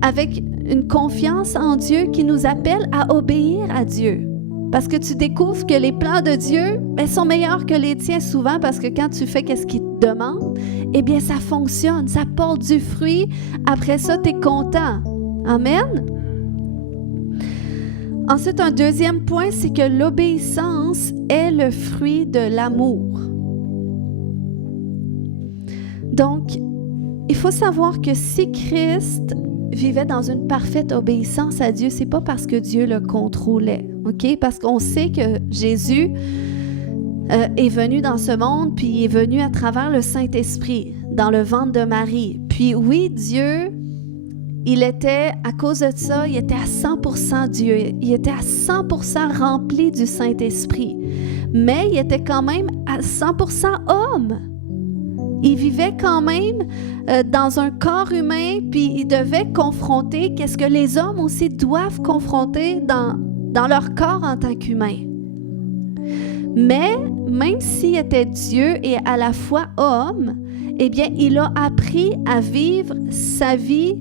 avec une confiance en Dieu qui nous appelle à obéir à Dieu. Parce que tu découvres que les plans de Dieu sont meilleurs que les tiens souvent parce que quand tu fais qu'est-ce qu'il te demande, eh bien ça fonctionne, ça porte du fruit. Après ça, tu es content. Amen. Ensuite, un deuxième point, c'est que l'obéissance est le fruit de l'amour. Donc, il faut savoir que si Christ vivait dans une parfaite obéissance à Dieu, c'est pas parce que Dieu le contrôlait, Parce qu'on sait que Jésus est venu dans ce monde, puis il est venu à travers le Saint-Esprit, dans le ventre de Marie. Puis oui, Dieu, il était, à cause de ça, il était à 100% Dieu. Il était à 100% rempli du Saint-Esprit. Mais il était quand même à 100% homme. Il vivait quand même dans un corps humain, puis il devait confronter qu'est-ce que les hommes aussi doivent confronter dans leur corps en tant qu'humain. Mais même s'il était Dieu et à la fois homme, eh bien, il a appris à vivre sa vie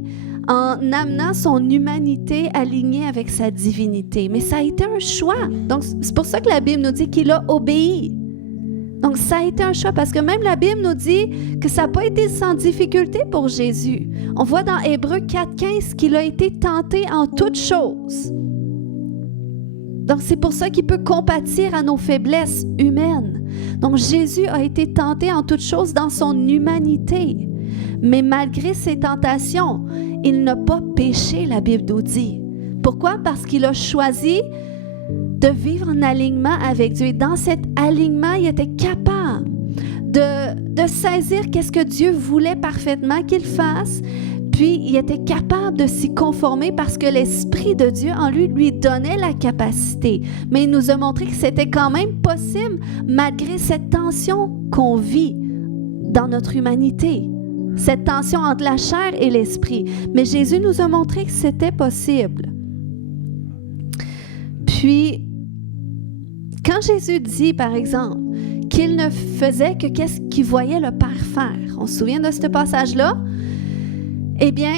en amenant son humanité alignée avec sa divinité. Mais ça a été un choix. Donc, c'est pour ça que la Bible nous dit qu'il a obéi. Donc, ça a été un choix parce que même la Bible nous dit que ça n'a pas été sans difficulté pour Jésus. On voit dans Hébreux 4,15 qu'il a été tenté en toutes choses. Donc, c'est pour ça qu'il peut compatir à nos faiblesses humaines. Donc, Jésus a été tenté en toutes choses dans son humanité. Mais malgré ses tentations, il n'a pas péché, la Bible nous dit. Pourquoi? Parce qu'il a choisi de vivre en alignement avec Dieu. Et dans cet alignement, il était capable de saisir qu'est-ce que Dieu voulait parfaitement qu'il fasse. Puis, il était capable de s'y conformer parce que l'Esprit de Dieu en lui donnait la capacité. Mais il nous a montré que c'était quand même possible malgré cette tension qu'on vit dans notre humanité. Cette tension entre la chair et l'esprit. Mais Jésus nous a montré que c'était possible. Puis, quand Jésus dit, par exemple, qu'il ne faisait que qu'est-ce qu'il voyait le Père faire, on se souvient de ce passage-là? Eh bien,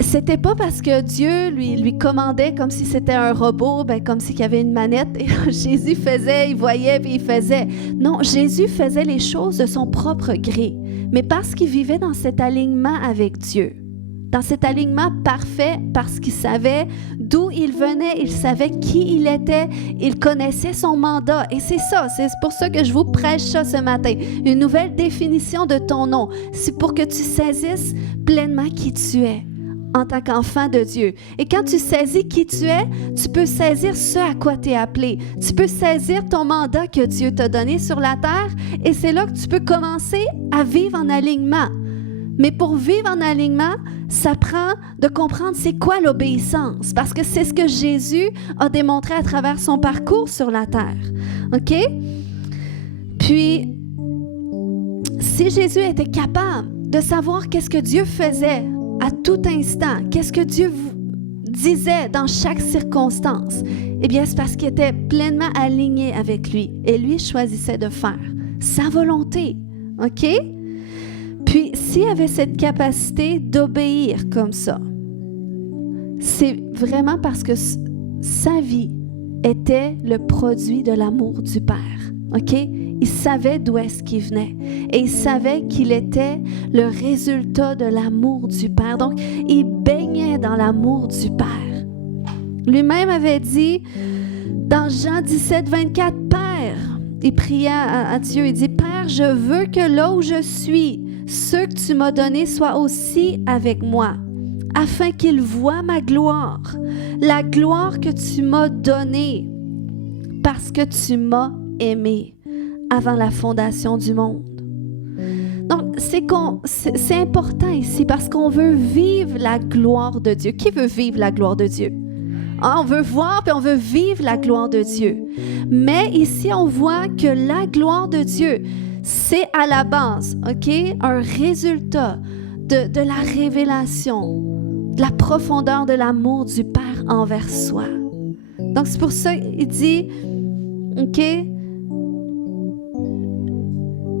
c'était pas parce que Dieu lui commandait comme si c'était un robot, comme s'il y avait une manette, et Jésus faisait, il voyait, puis il faisait. Non, Jésus faisait les choses de son propre gré, mais parce qu'il vivait dans cet alignement avec Dieu. Dans cet alignement parfait, parce qu'il savait d'où il venait, il savait qui il était, il connaissait son mandat. Et c'est ça, c'est pour ça que je vous prêche ça ce matin. Une nouvelle définition de ton nom. C'est pour que tu saisisses pleinement qui tu es en tant qu'enfant de Dieu. Et quand tu saisis qui tu es, tu peux saisir ce à quoi tu es appelé. Tu peux saisir ton mandat que Dieu t'a donné sur la terre et c'est là que tu peux commencer à vivre en alignement. Mais pour vivre en alignement, ça prend de comprendre c'est quoi l'obéissance, parce que c'est ce que Jésus a démontré à travers son parcours sur la terre. OK? Puis, si Jésus était capable de savoir qu'est-ce que Dieu faisait à tout instant, qu'est-ce que Dieu disait dans chaque circonstance, eh bien, c'est parce qu'il était pleinement aligné avec lui et lui choisissait de faire sa volonté. OK? Puis, s'il avait cette capacité d'obéir comme ça, c'est vraiment parce que sa vie était le produit de l'amour du Père. OK? Il savait d'où est-ce qu'il venait. Et il savait qu'il était le résultat de l'amour du Père. Donc, il baignait dans l'amour du Père. Lui-même avait dit, dans Jean 17, 24, « Père », il priait à Dieu, il dit, « Père, je veux que là où je suis, ceux que tu m'as donnés soient aussi avec moi, afin qu'ils voient ma gloire, la gloire que tu m'as donnée, parce que tu m'as aimé avant la fondation du monde. » Donc, c'est important ici parce qu'on veut vivre la gloire de Dieu. Qui veut vivre la gloire de Dieu? On veut voir puis on veut vivre la gloire de Dieu. Mais ici, on voit que la gloire de Dieu, c'est à la base, OK, un résultat de la révélation, de la profondeur de l'amour du Père envers soi. Donc, c'est pour ça qu'il dit, OK,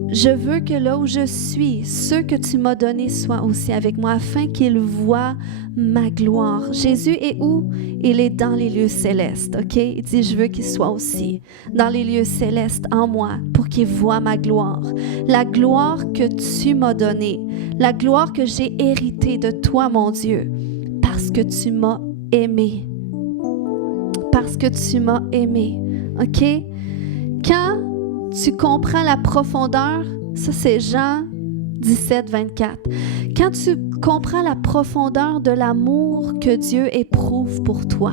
je veux que là où je suis, ceux que tu m'as donnés soient aussi avec moi, afin qu'ils voient ma gloire. Jésus est où? Il est dans les lieux célestes, OK? Il dit, je veux qu'il soit aussi dans les lieux célestes en moi, pour qu'il voit ma gloire. La gloire que tu m'as donnée, la gloire que j'ai héritée de toi, mon Dieu, parce que tu m'as aimé. Parce que tu m'as aimé, OK? Quand tu comprends la profondeur, ça c'est Jean 17, 24. Quand tu comprends la profondeur de l'amour que Dieu éprouve pour toi,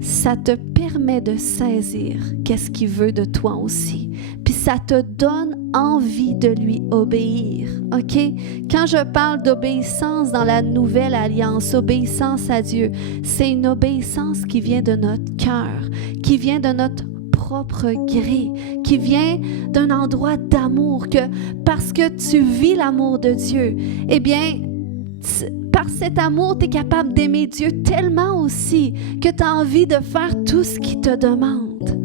ça te permet de saisir qu'est-ce qu'il veut de toi aussi. Puis ça te donne envie de lui obéir, OK? Quand je parle d'obéissance dans la nouvelle alliance, obéissance à Dieu, c'est une obéissance qui vient de notre cœur, qui vient de notre propre gré, qui vient d'un endroit d'amour, que parce que tu vis l'amour de Dieu, eh bien, par cet amour, tu es capable d'aimer Dieu tellement aussi que tu as envie de faire tout ce qu'il te demande.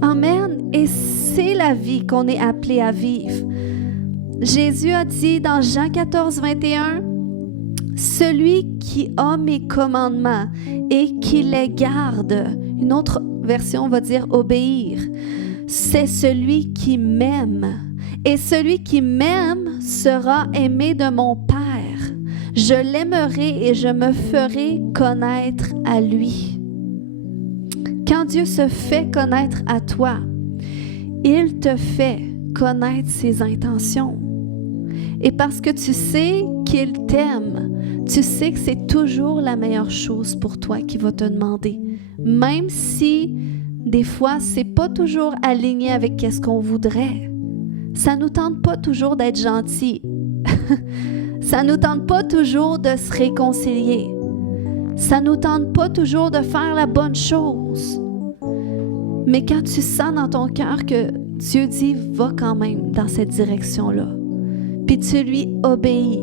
Amen. Et c'est la vie qu'on est appelé à vivre. Jésus a dit dans Jean 14, 21, « Celui qui a mes commandements et qui les garde », une autre version va dire « obéir ». c'est celui qui m'aime. Et celui qui m'aime sera aimé de mon Père. Je l'aimerai et je me ferai connaître à lui. Quand Dieu se fait connaître à toi, il te fait connaître ses intentions. Et parce que tu sais qu'il t'aime, tu sais que c'est toujours la meilleure chose pour toi qu'il va te demander. Même si, des fois, c'est pas toujours aligné avec ce qu'on voudrait. Ça nous tente pas toujours d'être gentil. Ça nous tente pas toujours de se réconcilier. Ça nous tente pas toujours de faire la bonne chose. Mais quand tu sens dans ton cœur que Dieu dit « va quand même dans cette direction-là », puis tu lui obéis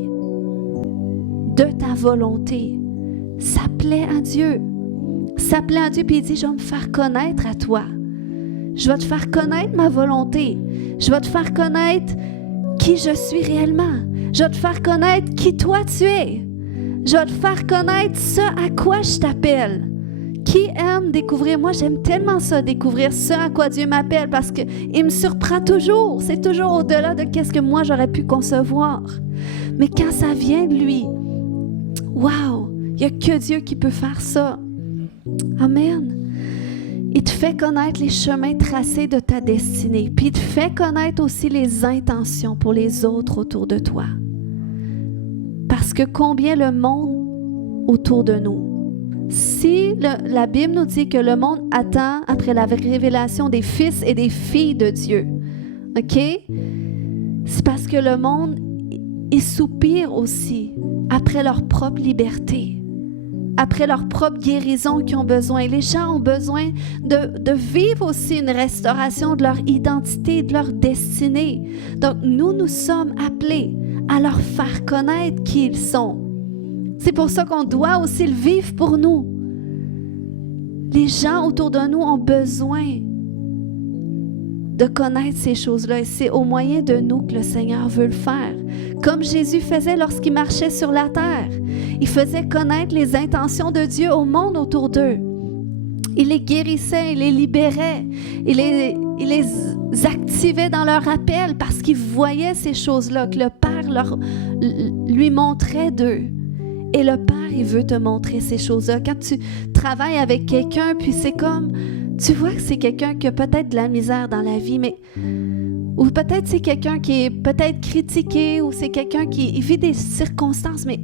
de ta volonté, ça plaît à Dieu. Ça plaît à Dieu, puis il dit « je vais me faire connaître à toi. Je vais te faire connaître ma volonté. Je vais te faire connaître qui je suis réellement. Je vais te faire connaître qui toi tu es. Je vais te faire connaître ce à quoi je t'appelle. » Qui aime découvrir? Moi, j'aime tellement ça, découvrir ce à quoi Dieu m'appelle, parce qu'il me surprend toujours. C'est toujours au-delà de ce que moi, j'aurais pu concevoir. Mais quand ça vient de lui, wow, il n'y a que Dieu qui peut faire ça. Amen. Il te fait connaître les chemins tracés de ta destinée, puis il te fait connaître aussi les intentions pour les autres autour de toi. Parce que combien le monde autour de nous, si la Bible nous dit que le monde attend après la révélation des fils et des filles de Dieu, OK? C'est parce que le monde, il soupire aussi après leur propre liberté, après leur propre guérison qu'ils ont besoin. Les gens ont besoin de vivre aussi une restauration de leur identité, de leur destinée. Donc, nous sommes appelés à leur faire connaître qui ils sont. C'est pour ça qu'on doit aussi le vivre pour nous. Les gens autour de nous ont besoin de connaître ces choses-là et c'est au moyen de nous que le Seigneur veut le faire. Comme Jésus faisait lorsqu'il marchait sur la terre. Il faisait connaître les intentions de Dieu au monde autour d'eux. Il les guérissait, il les libérait, il les activait dans leur appel parce qu'il voyait ces choses-là que le Père lui montrait d'eux. Et le Père, il veut te montrer ces choses-là. Quand tu travailles avec quelqu'un, puis c'est comme, tu vois que c'est quelqu'un qui a peut-être de la misère dans la vie, mais ou peut-être c'est quelqu'un qui est peut-être critiqué, ou c'est quelqu'un qui vit des circonstances, mais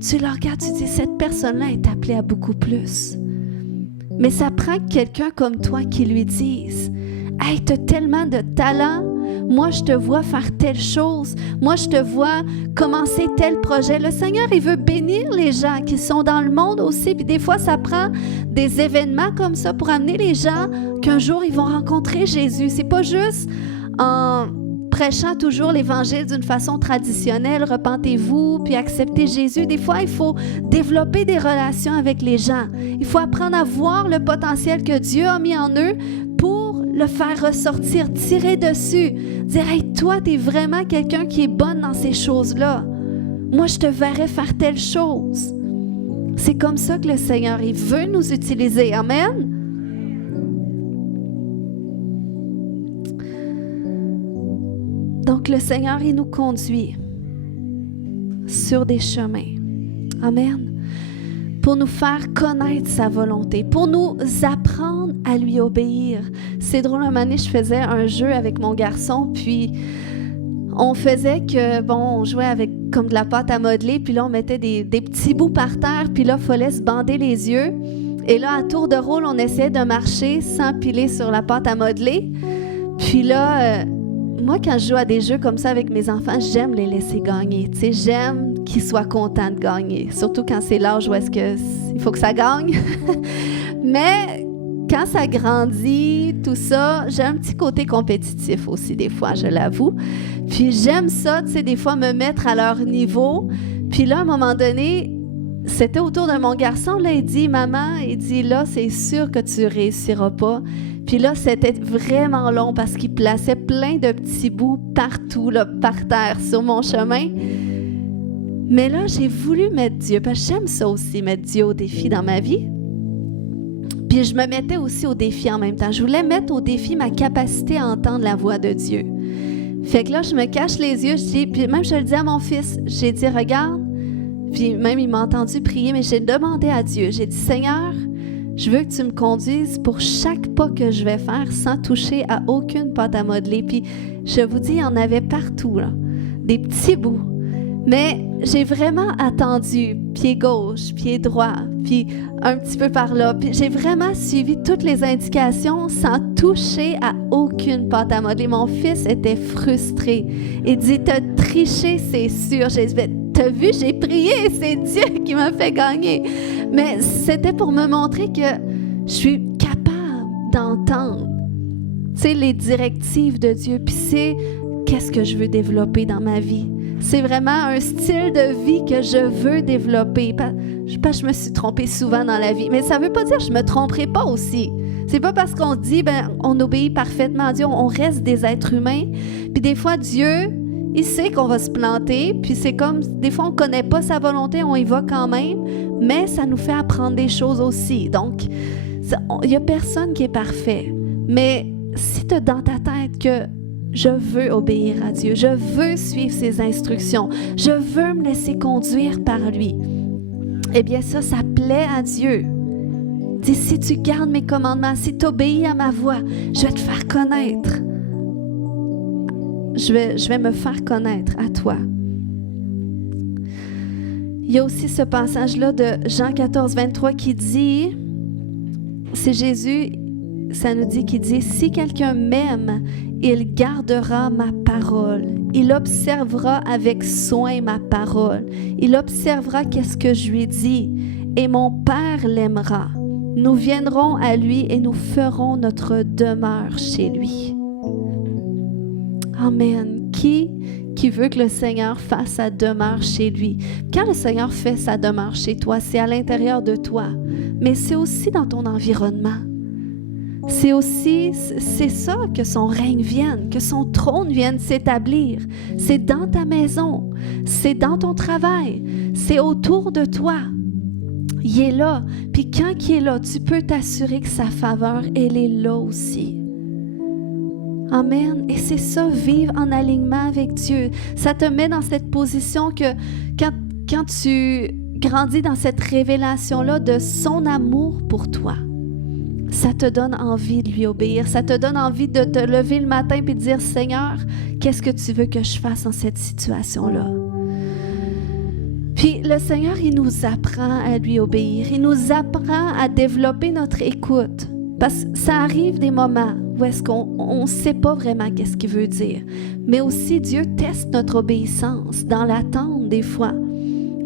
tu le regardes, tu dis, cette personne-là est appelée à beaucoup plus. Mais ça prend quelqu'un comme toi qui lui dise, « Hey, tu as tellement de talent. Moi, je te vois faire telle chose. Moi, je te vois commencer tel projet. » Le Seigneur, il veut bénir les gens qui sont dans le monde aussi. Puis des fois, ça prend des événements comme ça pour amener les gens qu'un jour, ils vont rencontrer Jésus. C'est pas juste en prêchant toujours l'Évangile d'une façon traditionnelle, repentez-vous, puis acceptez Jésus. Des fois, il faut développer des relations avec les gens. Il faut apprendre à voir le potentiel que Dieu a mis en eux pour le faire ressortir, tirer dessus, dire « Hey, toi, tu es vraiment quelqu'un qui est bonne dans ces choses-là. Moi, je te verrais faire telle chose. » C'est comme ça que le Seigneur, il veut nous utiliser. Amen. Donc, le Seigneur, il nous conduit sur des chemins. Amen. Pour nous faire connaître sa volonté, pour nous apprendre à lui obéir. C'est drôle, un moment donné, je faisais un jeu avec mon garçon, puis on faisait que, on jouait avec comme de la pâte à modeler, puis là, on mettait des petits bouts par terre, puis là, il fallait se bander les yeux. Et là, à tour de rôle, on essayait de marcher sans piler sur la pâte à modeler. Puis là, moi, quand je joue à des jeux comme ça avec mes enfants, j'aime les laisser gagner. Tu sais, j'aime qu'ils soient contents de gagner. Surtout quand c'est l'âge où il faut que ça gagne. Mais quand ça grandit, tout ça, j'ai un petit côté compétitif aussi des fois, je l'avoue. Puis j'aime ça, tu sais, des fois me mettre à leur niveau. Puis là, à un moment donné, c'était autour de mon garçon, là, il dit « Maman, il dit là, c'est sûr que tu réussiras pas. » Puis là, c'était vraiment long parce qu'il plaçait plein de petits bouts partout, là, par terre, sur mon chemin. Mais là, j'ai voulu mettre Dieu, parce que j'aime ça aussi, mettre Dieu au défi dans ma vie. Puis Puis je me mettais aussi au défi en même temps. Je voulais mettre au défi ma capacité à entendre la voix de Dieu. Fait que là, je me cache les yeux, puis même je le dis à mon fils, j'ai dit, regarde, puis même il m'a entendu prier, mais j'ai demandé à Dieu, j'ai dit, Seigneur, je veux que tu me conduises pour chaque pas que je vais faire sans toucher à aucune pâte à modeler. Puis je vous dis, il y en avait partout, là, des petits bouts. Mais j'ai vraiment attendu, pied gauche, pied droit, puis un petit peu par là. Puis j'ai vraiment suivi toutes les indications sans toucher à aucune pâte à modeler. Mon fils était frustré. Il dit, t'as triché, c'est sûr. J'ai dit, t'as vu, j'ai prié, c'est Dieu qui m'a fait gagner. Mais c'était pour me montrer que je suis capable d'entendre, tu sais, les directives de Dieu. Puis c'est qu'est-ce que je veux développer dans ma vie. C'est vraiment un style de vie que je veux développer. Je me suis trompée souvent dans la vie, mais ça ne veut pas dire que je ne me tromperai pas aussi. C'est pas parce qu'on dit, on obéit parfaitement à Dieu, on reste des êtres humains. Puis des fois, Dieu, il sait qu'on va se planter, puis c'est comme, des fois, on ne connaît pas sa volonté, on y va quand même, mais ça nous fait apprendre des choses aussi. Donc, il n'y a personne qui est parfait. Mais si tu as dans ta tête que je veux obéir à Dieu, je veux suivre ses instructions, je veux me laisser conduire par lui, eh bien ça plaît à Dieu. Dis, si tu gardes mes commandements, si tu obéis à ma voix, je vais te faire connaître. Je vais me faire connaître à toi. Il y a aussi ce passage-là de Jean 14, 23 qui dit, c'est Jésus, ça nous dit qu'il dit, si quelqu'un m'aime, il gardera ma parole. Il observera avec soin ma parole. Il observera qu'est-ce que je lui dis. Et mon Père l'aimera. Nous viendrons à lui et nous ferons notre demeure chez lui. Amen. Qui veut que le Seigneur fasse sa demeure chez lui? Quand le Seigneur fait sa demeure chez toi, c'est à l'intérieur de toi, mais c'est aussi dans ton environnement. C'est ça que son règne vienne, que son trône vienne s'établir. C'est dans ta maison, c'est dans ton travail, c'est autour de toi. Il est là. Puis quand il est là, tu peux t'assurer que sa faveur, elle est là aussi. Amen. Et c'est ça, vivre en alignement avec Dieu. Ça te met dans cette position que quand tu grandis dans cette révélation-là de son amour pour toi, ça te donne envie de lui obéir. Ça te donne envie de te lever le matin et de dire, Seigneur, qu'est-ce que tu veux que je fasse dans cette situation-là? Puis le Seigneur, il nous apprend à lui obéir. Il nous apprend à développer notre écoute. Parce que ça arrive des moments où est-ce qu'on ne sait pas vraiment qu'est-ce qu'il veut dire. Mais aussi, Dieu teste notre obéissance dans l'attente des fois.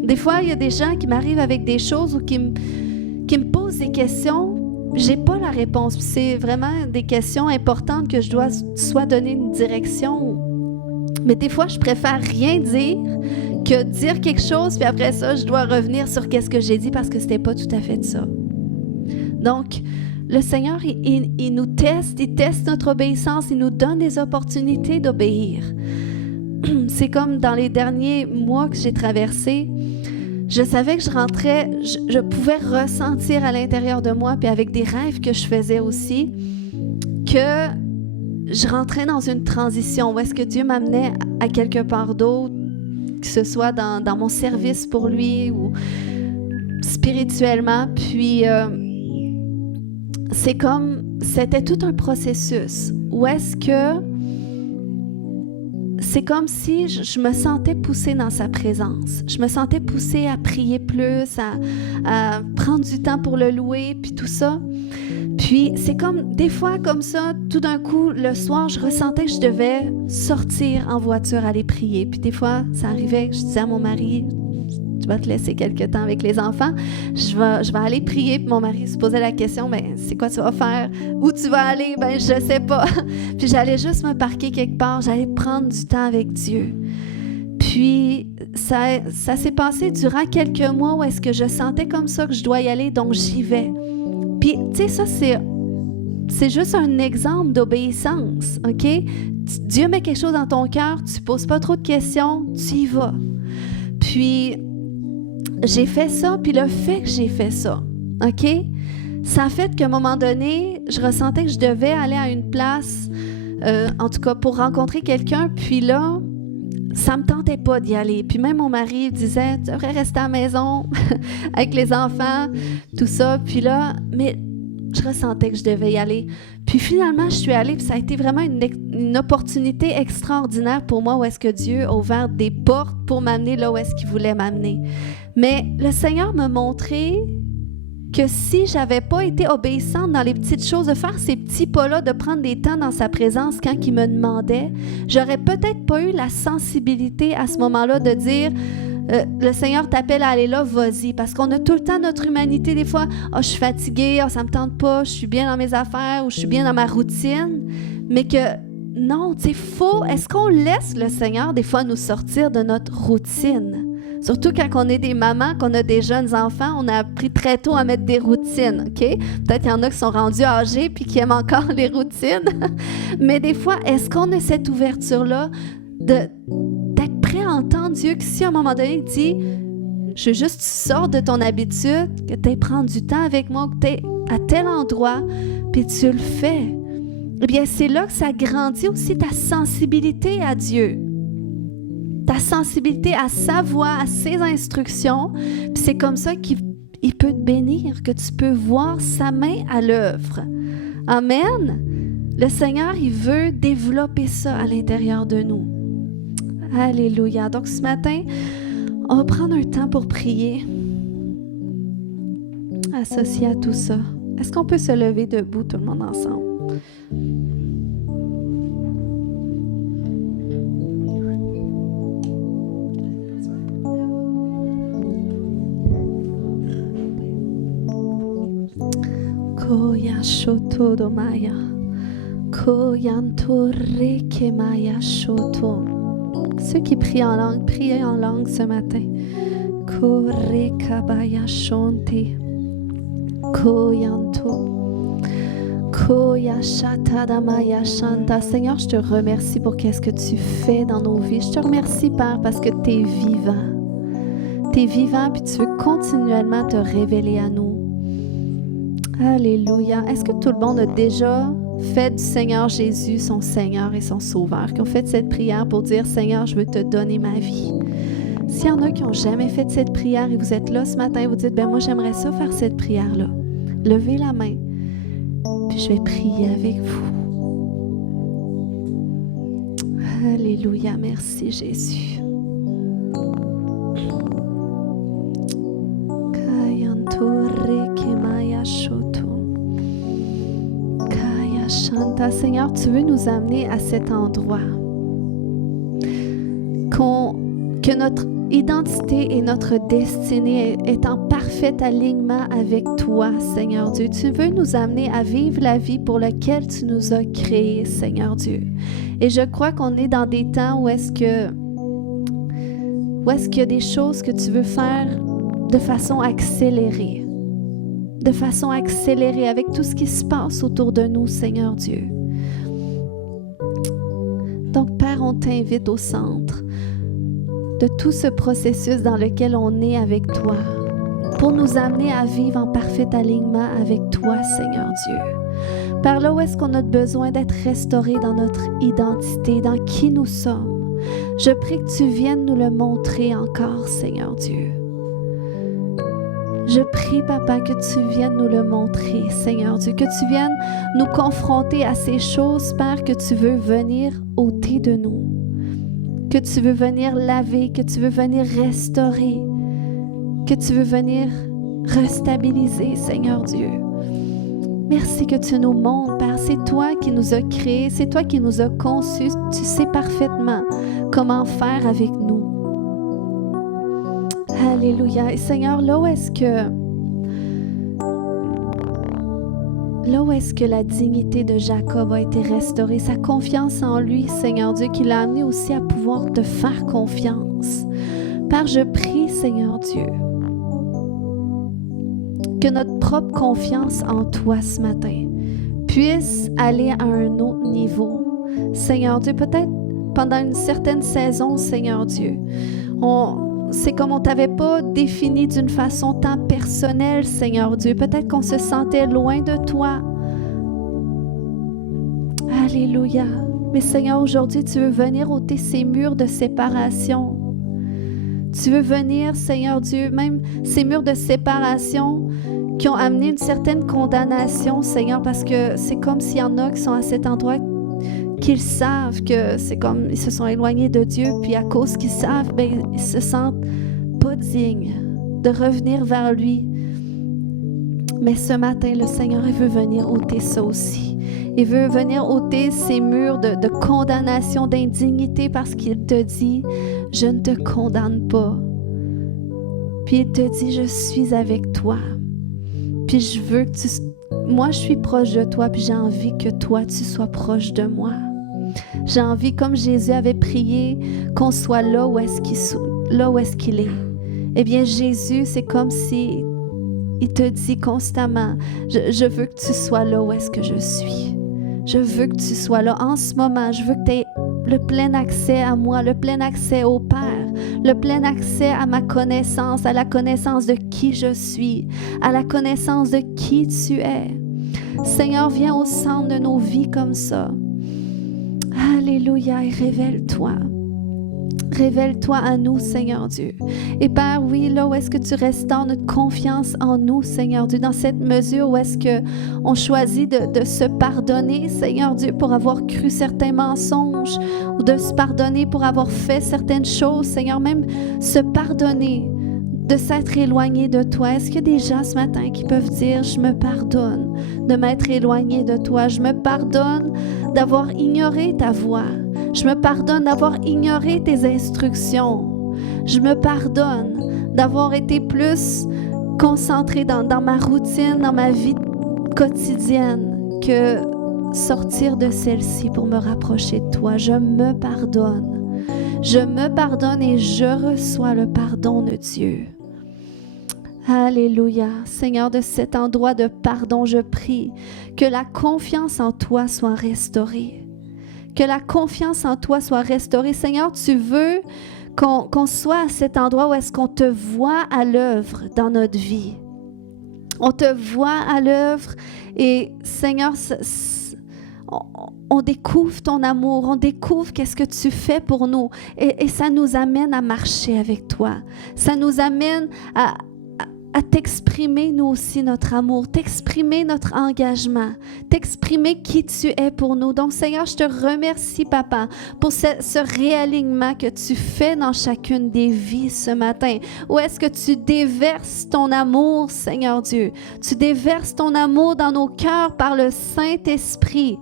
Des fois, il y a des gens qui m'arrivent avec des choses ou qui me posent des questions. J'ai pas la réponse. C'est vraiment des questions importantes que je dois soit donner une direction. Mais des fois, je préfère rien dire que dire quelque chose, puis après ça, je dois revenir sur qu'est-ce que j'ai dit parce que c'était pas tout à fait ça. Donc, le Seigneur, il nous teste, il teste notre obéissance, il nous donne des opportunités d'obéir. C'est comme dans les derniers mois que j'ai traversés, je savais que je rentrais, je pouvais ressentir à l'intérieur de moi, puis avec des rêves que je faisais aussi, que je rentrais dans une transition où est-ce que Dieu m'amenait à quelque part d'autre, que ce soit dans mon service pour lui ou spirituellement. Puis c'est comme, c'était tout un processus où est-ce que c'est comme si je me sentais poussée dans sa présence. Je me sentais poussée à prier plus, à prendre du temps pour le louer, puis tout ça. Puis c'est comme, des fois comme ça, tout d'un coup, le soir, je ressentais que je devais sortir en voiture, aller prier. Puis des fois, ça arrivait que je disais à mon mari, tu vas te laisser quelque temps avec les enfants, je vais aller prier. Puis mon mari se posait la question, ben c'est quoi tu vas faire? Où tu vas aller? Ben je sais pas. Puis j'allais juste me parquer quelque part, j'allais prendre du temps avec Dieu. Puis ça s'est passé durant quelques mois où est-ce que je sentais comme ça que je dois y aller, donc j'y vais. Puis tu sais, ça c'est juste un exemple d'obéissance, OK? Dieu met quelque chose dans ton cœur, tu poses pas trop de questions, tu y vas. Puis j'ai fait ça, puis le fait que j'ai fait ça, OK? ça a fait qu'à un moment donné, je ressentais que je devais aller à une place, en tout cas pour rencontrer quelqu'un, puis là, ça me tentait pas d'y aller. Puis même mon mari disait, tu devrais rester à la maison avec les enfants, tout ça. Puis là, mais je ressentais que je devais y aller. Puis finalement, je suis allée, puis ça a été vraiment une opportunité extraordinaire pour moi où est-ce que Dieu a ouvert des portes pour m'amener là où est-ce qu'il voulait m'amener. Mais le Seigneur m'a montré que si j'avais pas été obéissante dans les petites choses, de faire ces petits pas-là, de prendre des temps dans sa présence quand il me demandait, j'aurais peut-être pas eu la sensibilité à ce moment-là de dire le Seigneur t'appelle à aller là, vas-y. Parce qu'on a tout le temps notre humanité, des fois, je suis fatiguée, ça me tente pas, je suis bien dans mes affaires ou je suis bien dans ma routine. Mais que non, tu sais, est-ce qu'on laisse le Seigneur des fois nous sortir de notre routine? Surtout quand on est des mamans, qu'on a des jeunes enfants, on a appris très tôt à mettre des routines, OK? Peut-être qu'il y en a qui sont rendus âgés puis qui aiment encore les routines. Mais des fois, est-ce qu'on a cette ouverture-là d'être prêt à entendre Dieu que si à un moment donné, il dit « Je veux juste que tu sors de ton habitude, que tu ailles prendre du temps avec moi, que tu es à tel endroit, puis tu le fais. » Eh bien, c'est là que ça grandit aussi ta sensibilité à Dieu. Ta sensibilité à sa voix, à ses instructions. Puis c'est comme ça qu'il peut te bénir, que tu peux voir sa main à l'œuvre. Amen. Le Seigneur, il veut développer ça à l'intérieur de nous. Alléluia. Donc ce matin, on va prendre un temps pour prier. Associé à tout ça. Est-ce qu'on peut se lever debout tout le monde ensemble? Koya shoto do maya, koyanto reke maya shoto. Ceux qui prient en langue ce matin. Kore kabaya shonte, koyanto, koya shata da maya shanta. Seigneur, je te remercie pour qu'est-ce que tu fais dans nos vies. Je te remercie, Père, parce que tu es vivant. Tu es vivant, puis tu veux continuellement te révéler à nous. Alléluia. Est-ce que tout le monde a déjà fait du Seigneur Jésus son Seigneur et son Sauveur, qui ont fait cette prière pour dire « Seigneur, je veux te donner ma vie ». S'il y en a qui n'ont jamais fait cette prière et vous êtes là ce matin et vous dites « Ben moi, j'aimerais ça faire cette prière-là », levez la main, puis je vais prier avec vous. Alléluia. Merci Jésus. Seigneur, tu veux nous amener à cet endroit. Que notre identité et notre destinée est en parfait alignement avec toi, Seigneur Dieu. Tu veux nous amener à vivre la vie pour laquelle tu nous as créés, Seigneur Dieu. Et je crois qu'on est dans des temps où est-ce qu'il y a des choses que tu veux faire de façon accélérée. De façon accélérée avec tout ce qui se passe autour de nous, Seigneur Dieu. Donc, Père, on t'invite au centre de tout ce processus dans lequel on est avec toi, pour nous amener à vivre en parfait alignement avec toi, Seigneur Dieu. Par là où est-ce qu'on a besoin d'être restauré dans notre identité, dans qui nous sommes, je prie que tu viennes nous le montrer encore, Seigneur Dieu. Je prie, Papa, que tu viennes nous le montrer, Seigneur Dieu, que tu viennes nous confronter à ces choses, Père, que tu veux venir ôter de nous, que tu veux venir laver, que tu veux venir restaurer, que tu veux venir restabiliser, Seigneur Dieu. Merci que tu nous montres, Père, c'est toi qui nous as créés, c'est toi qui nous as conçus, tu sais parfaitement comment faire avec nous. Alléluia. Et Seigneur, là où est-ce que la dignité de Jacob a été restaurée, sa confiance en lui, Seigneur Dieu, qui l'a amené aussi à pouvoir te faire confiance. Père, je prie, Seigneur Dieu, que notre propre confiance en toi ce matin puisse aller à un autre niveau. Seigneur Dieu, peut-être pendant une certaine saison, Seigneur Dieu, c'est comme on t'avait pas défini d'une façon tant personnelle, Seigneur Dieu. Peut-être qu'on se sentait loin de toi. Alléluia. Mais Seigneur, aujourd'hui, tu veux venir ôter ces murs de séparation. Tu veux venir, Seigneur Dieu, même ces murs de séparation qui ont amené une certaine condamnation, Seigneur, parce que c'est comme s'il y en a qui sont à cet endroit qu'ils savent que c'est comme ils se sont éloignés de Dieu, puis à cause qu'ils savent, ben, ils se sentent pas dignes de revenir vers lui. Mais ce matin, le Seigneur, il veut venir ôter ça aussi. Il veut venir ôter ces murs de condamnation, d'indignité, parce qu'il te dit, je ne te condamne pas. Puis il te dit, je suis avec toi. Puis je veux que moi, je suis proche de toi, puis j'ai envie que toi, tu sois proche de moi. J'ai envie, comme Jésus avait prié, qu'on soit là où est-ce qu'il est. Eh bien, Jésus, c'est comme si il te dit constamment, je veux que tu sois là où est-ce que je suis. Je veux que tu sois là en ce moment. Je veux que tu aies le plein accès à moi, le plein accès au Père, le plein accès à ma connaissance, à la connaissance de qui je suis, à la connaissance de qui tu es. Seigneur, viens au centre de nos vies comme ça. Alléluia, et révèle-toi. Révèle-toi à nous, Seigneur Dieu. Et Père, oui, là où est-ce que tu restaures notre confiance en nous, Seigneur Dieu, dans cette mesure où est-ce qu'on choisit de se pardonner, Seigneur Dieu, pour avoir cru certains mensonges, ou de se pardonner pour avoir fait certaines choses, Seigneur, même se pardonner de s'être éloigné de toi. Est-ce qu'il y a des gens ce matin qui peuvent dire, je me pardonne de m'être éloigné de toi, je me pardonne d'avoir ignoré ta voix, je me pardonne d'avoir ignoré tes instructions, je me pardonne d'avoir été plus concentré dans ma routine, dans ma vie quotidienne, que sortir de celle-ci pour me rapprocher de toi. Je me pardonne. Je me pardonne et je reçois le pardon de Dieu. Alléluia. Seigneur, de cet endroit de pardon, je prie que la confiance en toi soit restaurée. Que la confiance en toi soit restaurée. Seigneur, tu veux qu'on soit à cet endroit où est-ce qu'on te voit à l'œuvre dans notre vie. On te voit à l'œuvre et Seigneur, on découvre ton amour, on découvre qu'est-ce que tu fais pour nous et ça nous amène à marcher avec toi. Ça nous amène à t'exprimer nous aussi notre amour, t'exprimer notre engagement, t'exprimer qui tu es pour nous. Donc Seigneur, je te remercie Papa pour ce réalignement que tu fais dans chacune des vies ce matin. Où est-ce que tu déverses ton amour, Seigneur Dieu? Tu déverses ton amour dans nos cœurs par le Saint-Esprit.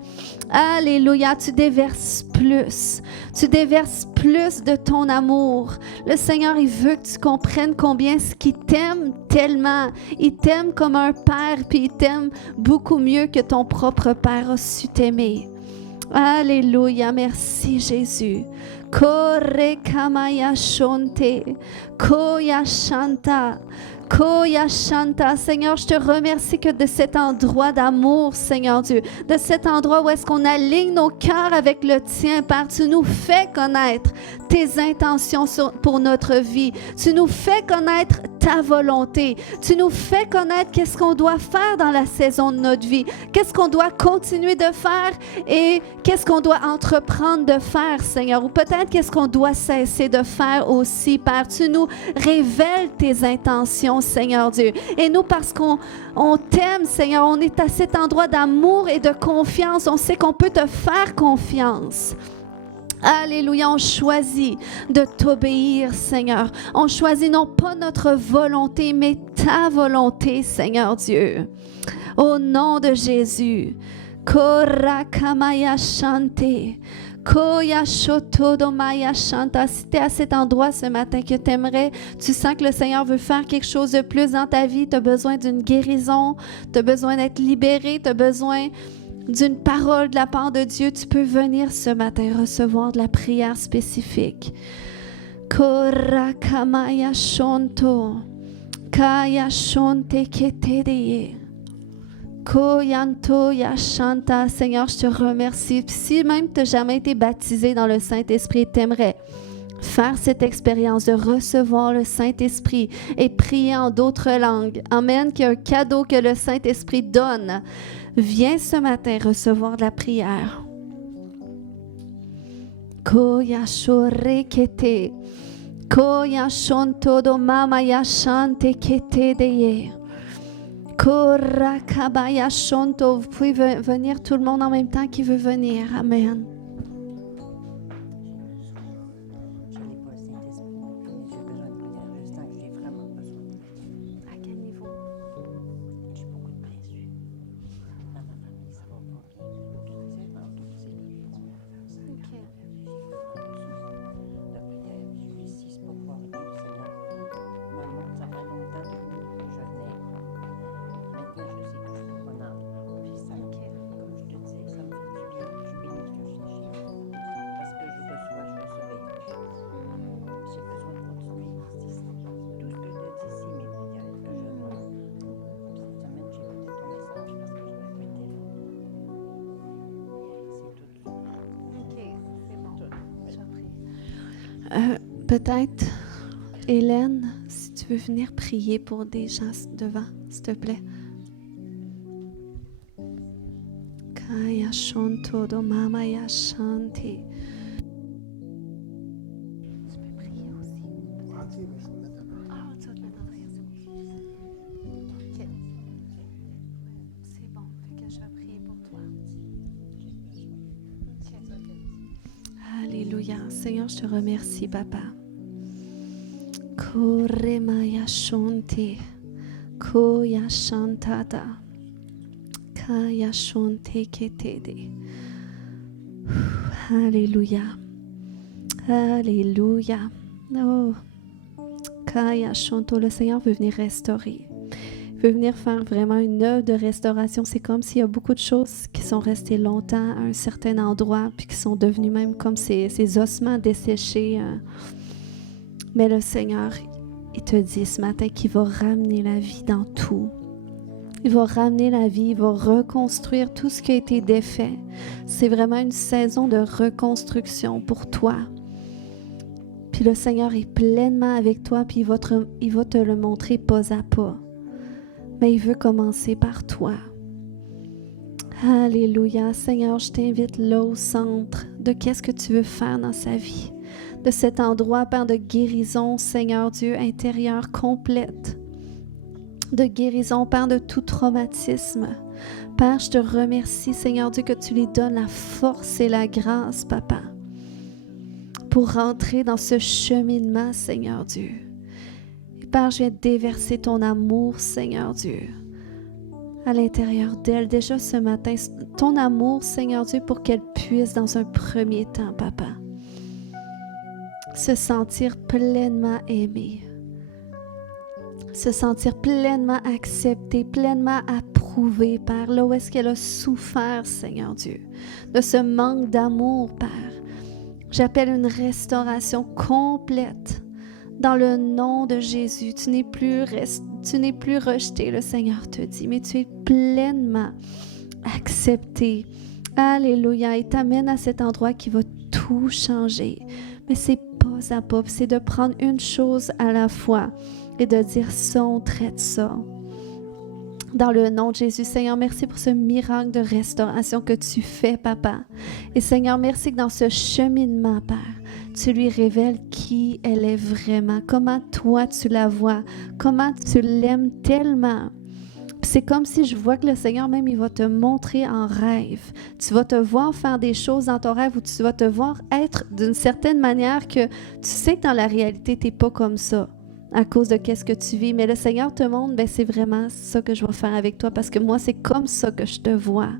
Alléluia, tu déverses plus. Tu déverses plus de ton amour. Le Seigneur, il veut que tu comprennes combien ce qu'il t'aime tellement. Il t'aime comme un père, puis il t'aime beaucoup mieux que ton propre père a su t'aimer. Alléluia, merci Jésus. Kore kamaya shonte, koya shanta. Koya Shanta, Seigneur, je te remercie que de cet endroit d'amour, Seigneur Dieu, de cet endroit où est-ce qu'on aligne nos cœurs avec le tien, Père, tu nous fais connaître tes intentions pour notre vie. Tu nous fais connaître ta volonté. Tu nous fais connaître qu'est-ce qu'on doit faire dans la saison de notre vie, qu'est-ce qu'on doit continuer de faire et qu'est-ce qu'on doit entreprendre de faire, Seigneur, ou peut-être qu'est-ce qu'on doit cesser de faire aussi, Père. Tu nous révèles tes intentions, Seigneur Dieu. Et nous, parce qu'on t'aime, Seigneur, on est à cet endroit d'amour et de confiance. On sait qu'on peut te faire confiance. Alléluia, on choisit de t'obéir, Seigneur. On choisit non pas notre volonté, mais ta volonté, Seigneur Dieu. Au nom de Jésus. Korakamaya shante. Koya shotodomaya shanta. Si tu es à cet endroit ce matin que tu aimerais, tu sens que le Seigneur veut faire quelque chose de plus dans ta vie, tu as besoin d'une guérison, tu as besoin d'être libéré, tu as besoin d'une parole de la part de Dieu, tu peux venir ce matin recevoir de la prière spécifique. Korakamaya shonto, kaya shonte ketedeye. Koyanto yashanta. Seigneur, je te remercie. Puis si même tu n'as jamais été baptisé dans le Saint-Esprit, tu aimerais faire cette expérience de recevoir le Saint-Esprit et prier en d'autres langues. Amen, qu'il y a un cadeau que le Saint-Esprit donne. Viens ce matin recevoir de la prière. Koya shore kete, koya shonto do mama ya shante kete deye. Kora kabaya shonto. Vous pouvez venir tout le monde en même temps qui veut venir. Amen. Peut-être, Hélène, si tu veux venir prier pour des gens devant, s'il te plaît. Kaya shonto do mama ya shanti. Tu peux prier aussi. Ah, tu vas te mettre en arrière, c'est bon. Ok. C'est bon, fait que je vais prier pour toi. Okay. Alléluia. Seigneur, je te remercie, Papa. Koremaya shonti, koya shantata, kaya shonti ketede. Alléluia, alléluia. Oh, kaya shonto. Le Seigneur veut venir restaurer. Il veut venir faire vraiment une œuvre de restauration. C'est comme s'il y a beaucoup de choses qui sont restées longtemps à un certain endroit, puis qui sont devenues même comme ces ossements desséchés. Mais le Seigneur, il te dit ce matin qu'il va ramener la vie dans tout. Il va ramener la vie, il va reconstruire tout ce qui a été défait. C'est vraiment une saison de reconstruction pour toi. Puis le Seigneur est pleinement avec toi, puis il va te le montrer pas à pas. Mais il veut commencer par toi. Alléluia. Seigneur, je t'invite là au centre de qu'est-ce que tu veux faire dans sa vie. De cet endroit, Père, de guérison, Seigneur Dieu, intérieure complète. De guérison, Père, de tout traumatisme. Père, je te remercie, Seigneur Dieu, que tu lui donnes la force et la grâce, Papa, pour rentrer dans ce cheminement, Seigneur Dieu. Et Père, je viens déverser ton amour, Seigneur Dieu, à l'intérieur d'elle. Déjà ce matin, ton amour, Seigneur Dieu, pour qu'elle puisse, dans un premier temps, Papa, se sentir pleinement aimée, se sentir pleinement acceptée, pleinement approuvée, Père, là où est-ce qu'elle a souffert, Seigneur Dieu, de ce manque d'amour, Père. J'appelle une restauration complète dans le nom de Jésus. Tu n'es plus rejeté, le Seigneur te dit, mais tu es pleinement accepté. Alléluia. Il t'amène à cet endroit qui va tout changer. Mais c'est pas à pas, c'est de prendre une chose à la fois et de dire ça, on traite ça. Dans le nom de Jésus, Seigneur, merci pour ce miracle de restauration que tu fais, Papa. Et Seigneur, merci que dans ce cheminement, Père, tu lui révèles qui elle est vraiment, comment toi tu la vois, comment tu l'aimes tellement. C'est comme si je vois que le Seigneur même, il va te montrer en rêve. Tu vas te voir faire des choses dans ton rêve où tu vas te voir être d'une certaine manière que tu sais que dans la réalité, tu n'es pas comme ça à cause de qu'est-ce que tu vis. Mais le Seigneur te montre, ben c'est vraiment ça que je vais faire avec toi parce que moi, c'est comme ça que je te vois.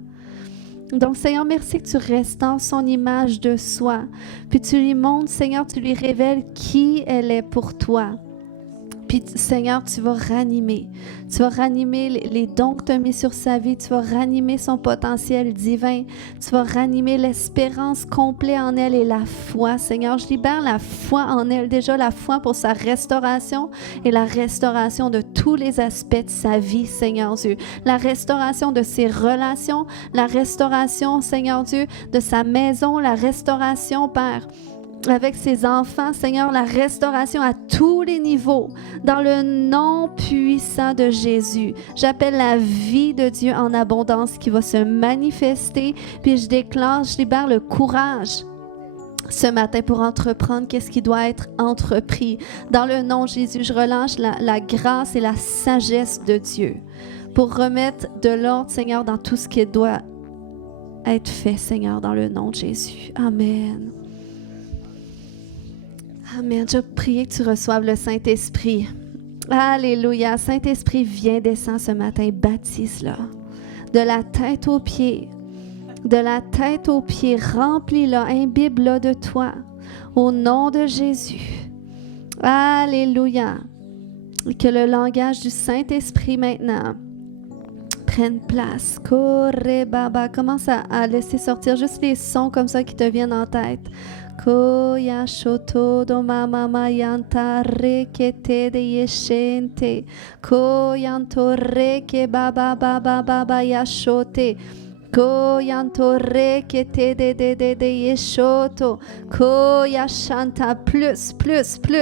Donc, Seigneur, merci que tu restaures son image de soi. Puis tu lui montres, Seigneur, tu lui révèles qui elle est pour toi. Puis, Seigneur, tu vas ranimer. Tu vas ranimer les dons que tu as mis sur sa vie. Tu vas ranimer son potentiel divin. Tu vas ranimer l'espérance complète en elle et la foi. Seigneur, je libère la foi en elle. Déjà, la foi pour sa restauration et la restauration de tous les aspects de sa vie, Seigneur Dieu. La restauration de ses relations. La restauration, Seigneur Dieu, de sa maison. La restauration, Père, avec ses enfants, Seigneur, la restauration à tous les niveaux, dans le nom puissant de Jésus. J'appelle la vie de Dieu en abondance qui va se manifester, puis je libère le courage ce matin pour entreprendre qu'est-ce qui doit être entrepris. Dans le nom de Jésus, je relâche la grâce et la sagesse de Dieu pour remettre de l'ordre, Seigneur, dans tout ce qui doit être fait, Seigneur, dans le nom de Jésus. Amen. Amen. Je prie que tu reçoives le Saint-Esprit. Alléluia. Saint-Esprit, viens, descends ce matin, baptise-la. De la tête aux pieds. De la tête aux pieds, remplis-la, imbibe-la de toi. Au nom de Jésus. Alléluia. Que le langage du Saint-Esprit maintenant prenne place. Corre, baba. Commence à laisser sortir juste les sons comme ça qui te viennent en tête. Koya shoto do mama yanta rekete de yeshente. Koyanto reke baba baba baba yashote. Koyanto rekete de yeshoto. Koya chanta plus.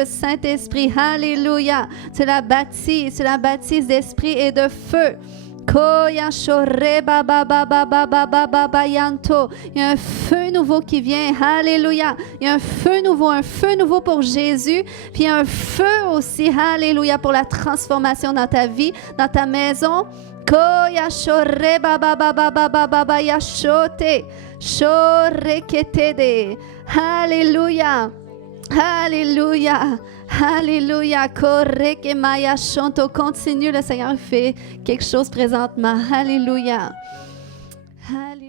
Saint-Esprit, alléluia. Tu la baptises d'esprit et de feu. Koya shore baba baba baba baba yanto. Il y a un feu nouveau qui vient. Alléluia. Il y a un feu nouveau pour Jésus. Puis il y a un feu aussi, alléluia, pour la transformation dans ta vie, dans ta maison. Koya shore baba baba baba baba yashote. Shore ketede. Alléluia. Alléluia. Alléluia. Correct et Maya chanto. Continue, le Seigneur fait quelque chose présentement. Alléluia. Alléluia.